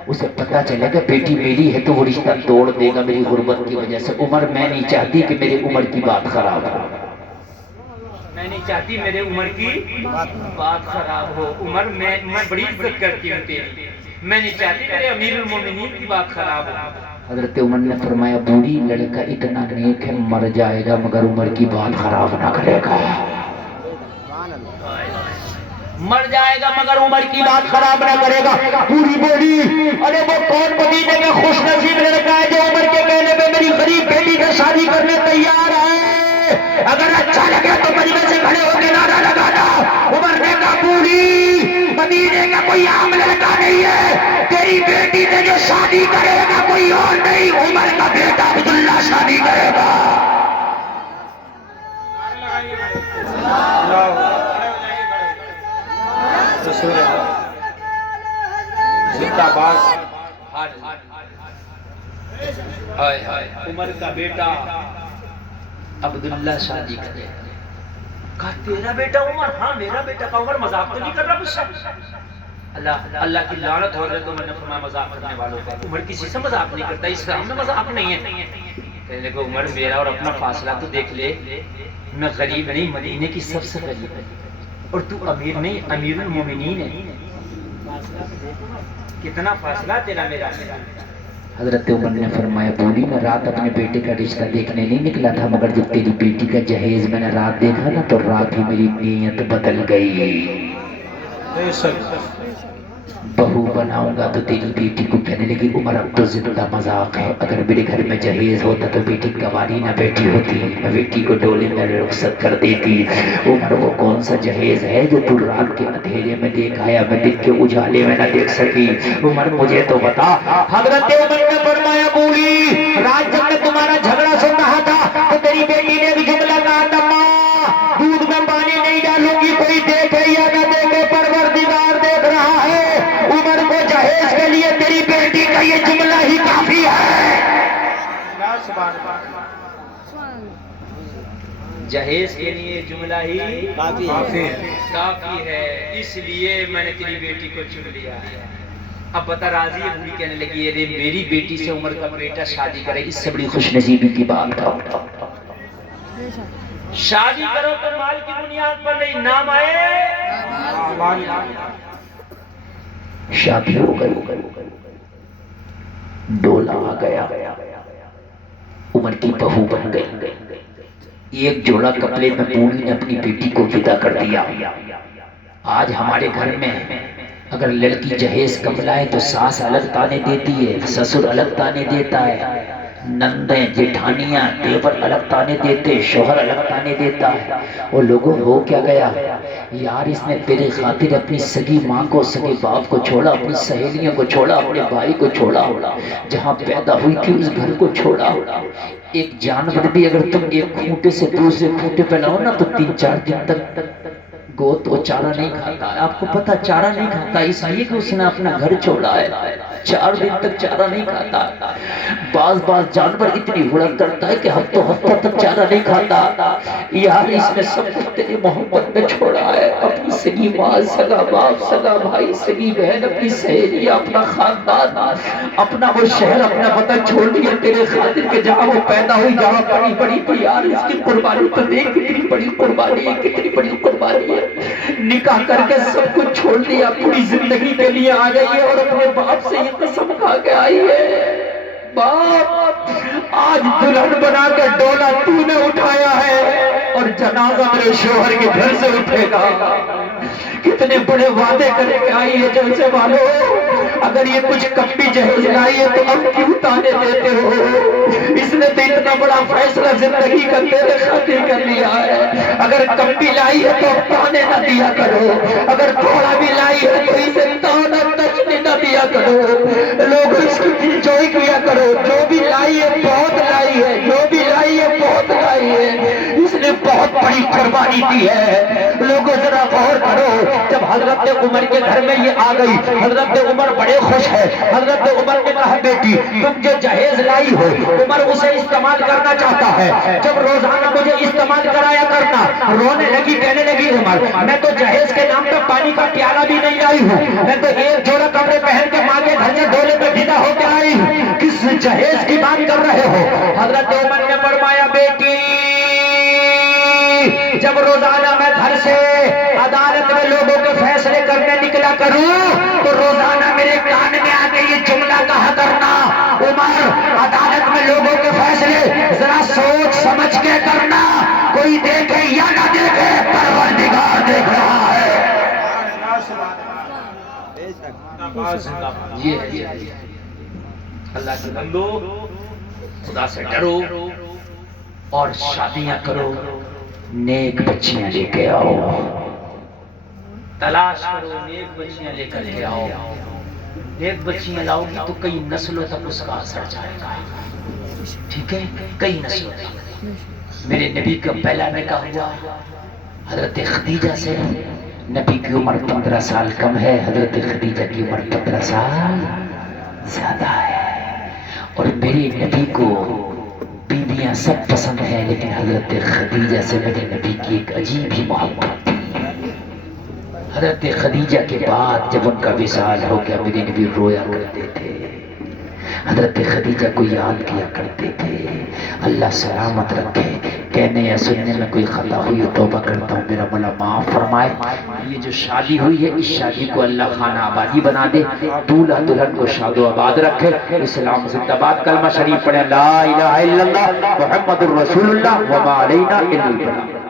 اسے پتا چلے گا بیٹی میری ہے تو وہ رشتہ توڑ دے گا میری غربت کی وجہ سے۔ عمر میں نہیں چاہتی کہ میرے عمر کی بات خراب ہو، میں نہیں چاہتی میرے عمر کی بات خراب ہو، عمر میں بڑی عزت کرتی ہوں تیری، میں نہیں چاہتی میرے امیر المومنین کی بات خراب ہو۔ حضرت عمر نے فرمایا بوڑھی لڑکا اتنا نیک ہے مر جائے گا مگر عمر کی بات خراب نہ کرے گا، مر جائے گا مگر عمر کی بات خراب نہ کرے گا۔ پوری بولی ارے وہ کون مدینے کا خوش نصیب لڑکا ہے جو عمر کے کہنے پہ میری غریب بیٹی سے شادی کرنے تیار ہے، اگر اچھا لگے تو مجمع سے کھڑے ہو کے نعرہ لگانا۔ عمر نے کہا پوری مدینے کا کوئی عام لڑکا نہیں ہے، تیری بیٹی سے جو شادی کرے گا کوئی اور نہیں، عمر کا بیٹا عبداللہ شادی کرے گا۔ زندہ باد عمر کا بیٹا عبداللہ شادی کرے گا۔ کہا تیرا بیٹا عمر؟ ہاں میرا بیٹا۔ کہا عمر مذاق تو نہیں کر رہا مجھ سے؟ اللہ کی لعنت ہو رہی ہے، تو میں نے فرمایا مذاق کرنے والوں کا عمر کسی سے مذاق نہیں کرتا، اسلام میں مذاق نہیں ہے۔ کہنے لگا عمر میرا اور اپنا فاصلہ تو دیکھ لے، میں غریب نہیں مدینے کی سب سے غریب ہے، اور تو امیر نہیں امیر المومنین ہے، کتنا فاصلہ تیرا میرا۔ حضرت عمر نے فرمایا بولی میں رات اپنے بیٹے کا رشتہ دیکھنے نہیں نکلا تھا، مگر جب تیری بیٹی کا جہیز میں نے رات دیکھا نا تو رات ہی میری نیت بدل گئی، بہو بناؤں گا تو تیری بیٹی کو۔ کہنے لگی عمر اب تو زندہ مذاق ہے، اگر میرے گھر میں جہیز ہوتا تو بیٹی گواری نہ بیٹی ہوتی، میں بیٹی کو ڈولے میں رخصت کر دیتی۔ عمر وہ کون سا جہیز ہے جو تو رات کے اندھیرے میں دیکھ آیا، میں دن کے اجالے میں نہ دیکھ سکی؟ عمر مجھے تو بتا۔ حضرت عمر نے فرمایا بولی رات جب میں تمہارا جھگڑا سن رہا تھا تو تیری بیٹی نے بھی جملہ کہا تھا ماں دودھ میں پانی نہیں ڈالوں گی، کوئی دیکھے یا نہ دیکھے پروردگار دیکھ رہا ہے۔ عمر کو جہیز کے لیے تیری بیٹی کا یہ جملہ ہی کافی ہے، جہیز کے لیے جملہ ہی کافی ہے، اس لیے میں نے تیری بیٹی کو چن لیا ہے۔ اب بتا راضی ہے؟ بوڑھی کہنے لگی ارے میری بیٹی سے عمر کا بیٹا شادی کرے، اس سے بڑی خوش نصیبی کی بات تھا۔ شادی کرو تو مال کی بنیاد پر نہیں، نام آئے۔ شادی ہو گئی، ڈولا آ گیا، عمر کی بہو بن گئی، ایک جوڑا کپڑے میں بوڑھی نے اپنی بیٹی کو ودا کر دیا۔ آج ہمارے گھر میں اگر لڑکی جہیز کم لائے تو ساس الگ تانے دیتی ہے، سسر الگ تانے دیتا ہے، نندیں جیٹھانیاں دیور الگ تانے دیتے، شوہر الگ تانے دیتا ہے۔ اور لوگوں ہو کیا گیا یار، اس نے تیرے خاطر اپنی سگی ماں کو سگے باپ کو چھوڑا، اپنی سہیلیوں کو چھوڑا، اپنے بھائی کو چھوڑا، جہاں پیدا ہوئی تھی اس گھر کو چھوڑا۔ ایک جانور بھی اگر تم ایک کھوٹے سے دوسرے کھوٹے پہ لاؤ نا تو 3-4 دن تک گوت وہ چارہ نہیں کھاتا ہے۔ آپ کو پتہ چارہ نہیں کھاتا اس لیے کہ اس نے اپنا گھر چھوڑا ہے، 4 دن تک چارہ نہیں کھاتا۔ بعض جانور اتنی ہڑک کرتا ہے کہ ہفتہ تک چارہ نہیں کھاتا۔ یار اس نے سب کچھ اتنی محبت میں چھوڑا ہے، اپنی سگی ماں، سگا باپ، سگا بھائی، سگی بہن، اپنی سہیلی، اپنا خاندان، اپنا وہ شہر، اپنا وطن چھوڑ دیا تیرے خاطر کہ جہاں وہ پیدا ہوئی، جہاں بڑی بڑی تھی یار، اس کی قربانی تو دیکھ کتنی بڑی قربانی ہے، کتنی بڑی قربانی ہے، نکاح کر کے سب کچھ چھوڑ دیا، پوری زندگی کے لیے آ گئی ہے اور اپنے باپ سے یہ قسم کھا کے آئی ہے، باپ آج دلہن بنا کے ڈولا تو نے اٹھایا ہے اور جنازہ میرے شوہر کے گھر سے اٹھے گا، کتنے بڑے وعدے کر کے آئی ہے جلسے والوں، اگر یہ کچھ کمی جہیز لائی ہے تو اب کیوں تانے دیتے ہو، اس نے تو اتنا بڑا فیصلہ زندگی کا تیرے خاطر کر لیا ہے، اگر کمی لائی ہے تو اب تانے نہ دیا کرو، اگر تھوڑا بھی لائی ہے تو اسے تانا تشنی نہ دیا کرو، لوگ اس کی انجوائے کیا کرو، جو بھی لائی ہے بہت لائی ہے، جو بھی لائی ہے بہت لائی ہے، اس نے بہت بڑی قربانی دی ہے، لوگوں ذرا غور کرو، جب حضرت عمر کے گھر میں یہ آ گئی، حضرت عمر بڑے خوش ہے، حضرت عمر نے کہا بیٹی تم جو جہیز لائی ہو عمر اسے استعمال کرنا چاہتا ہے، جب روزانہ مجھے استعمال کرایا کرنا، رونے لگی کہنے لگی عمر میں تو جہیز کے نام پہ پانی کا پیالہ بھی نہیں لائی ہوں، میں تو ایک جوڑا کپڑے پہن کے ماں کے گھر سے ڈولے میں بھیگا ہو کے آئی ہوں، کس جہیز کی بات کر رہے ہو؟ حضرت عمر نے فرمایا بیٹی جب روزانہ میں گھر سے عدالت میں لوگوں کے فیصلے کرنے نکلا کروں تو روزانہ میرے کان میں آ کے یہ جملہ کہا کرنا عمر عدالت میں لوگوں کے فیصلے ذرا سوچ سمجھ کے کرنا، کوئی دیکھے یا نہ دیکھے پروردگار دیکھ رہا ہے، یہ اللہ سے بندو خدا سے ڈرو اور شادیاں کرو، نیک بچیاں لے کے آؤ، تلاش کرو نیک بچیاں لے کر کے آؤ، نیک بچیاں لاؤ گی تو کئی نسلوں تک اس کا اثر جائے گا، ٹھیک ہے، کئی نسلوں تک۔ میرے نبی کا پہلا نکاح ہوا حضرت خدیجہ سے، نبی کی عمر 15 سال کم ہے، حضرت خدیجہ کی عمر 15 سال زیادہ ہے، اور میرے نبی کو بیویاں سب پسند ہیں لیکن حضرت خدیجہ سے میرے نبی کی ایک عجیب ہی محبت تھی، حضرت خدیجہ کے بعد جب ان کا وصال ہو گیا میرے نبی رویا کرتے تھے، حضرت خدیجہ کو یاد کیا کرتے تھے، اللہ سلامت رکھے، کہنے یا سننے میں کوئی خطا ہوئی ہے توبہ کرتا ہوں میرا مولا معاف فرمائے، یہ جو شادی ہوئی ہے اس شادی کو اللہ خانہ آبادی بنا دے، دولہا دلہن کو شاد و آباد رکھے، اسلام زندہ باد، کلمہ شریف پڑھیں لا الہ الا اللہ محمد الرسول اللہ وما علینا الا البلاغ۔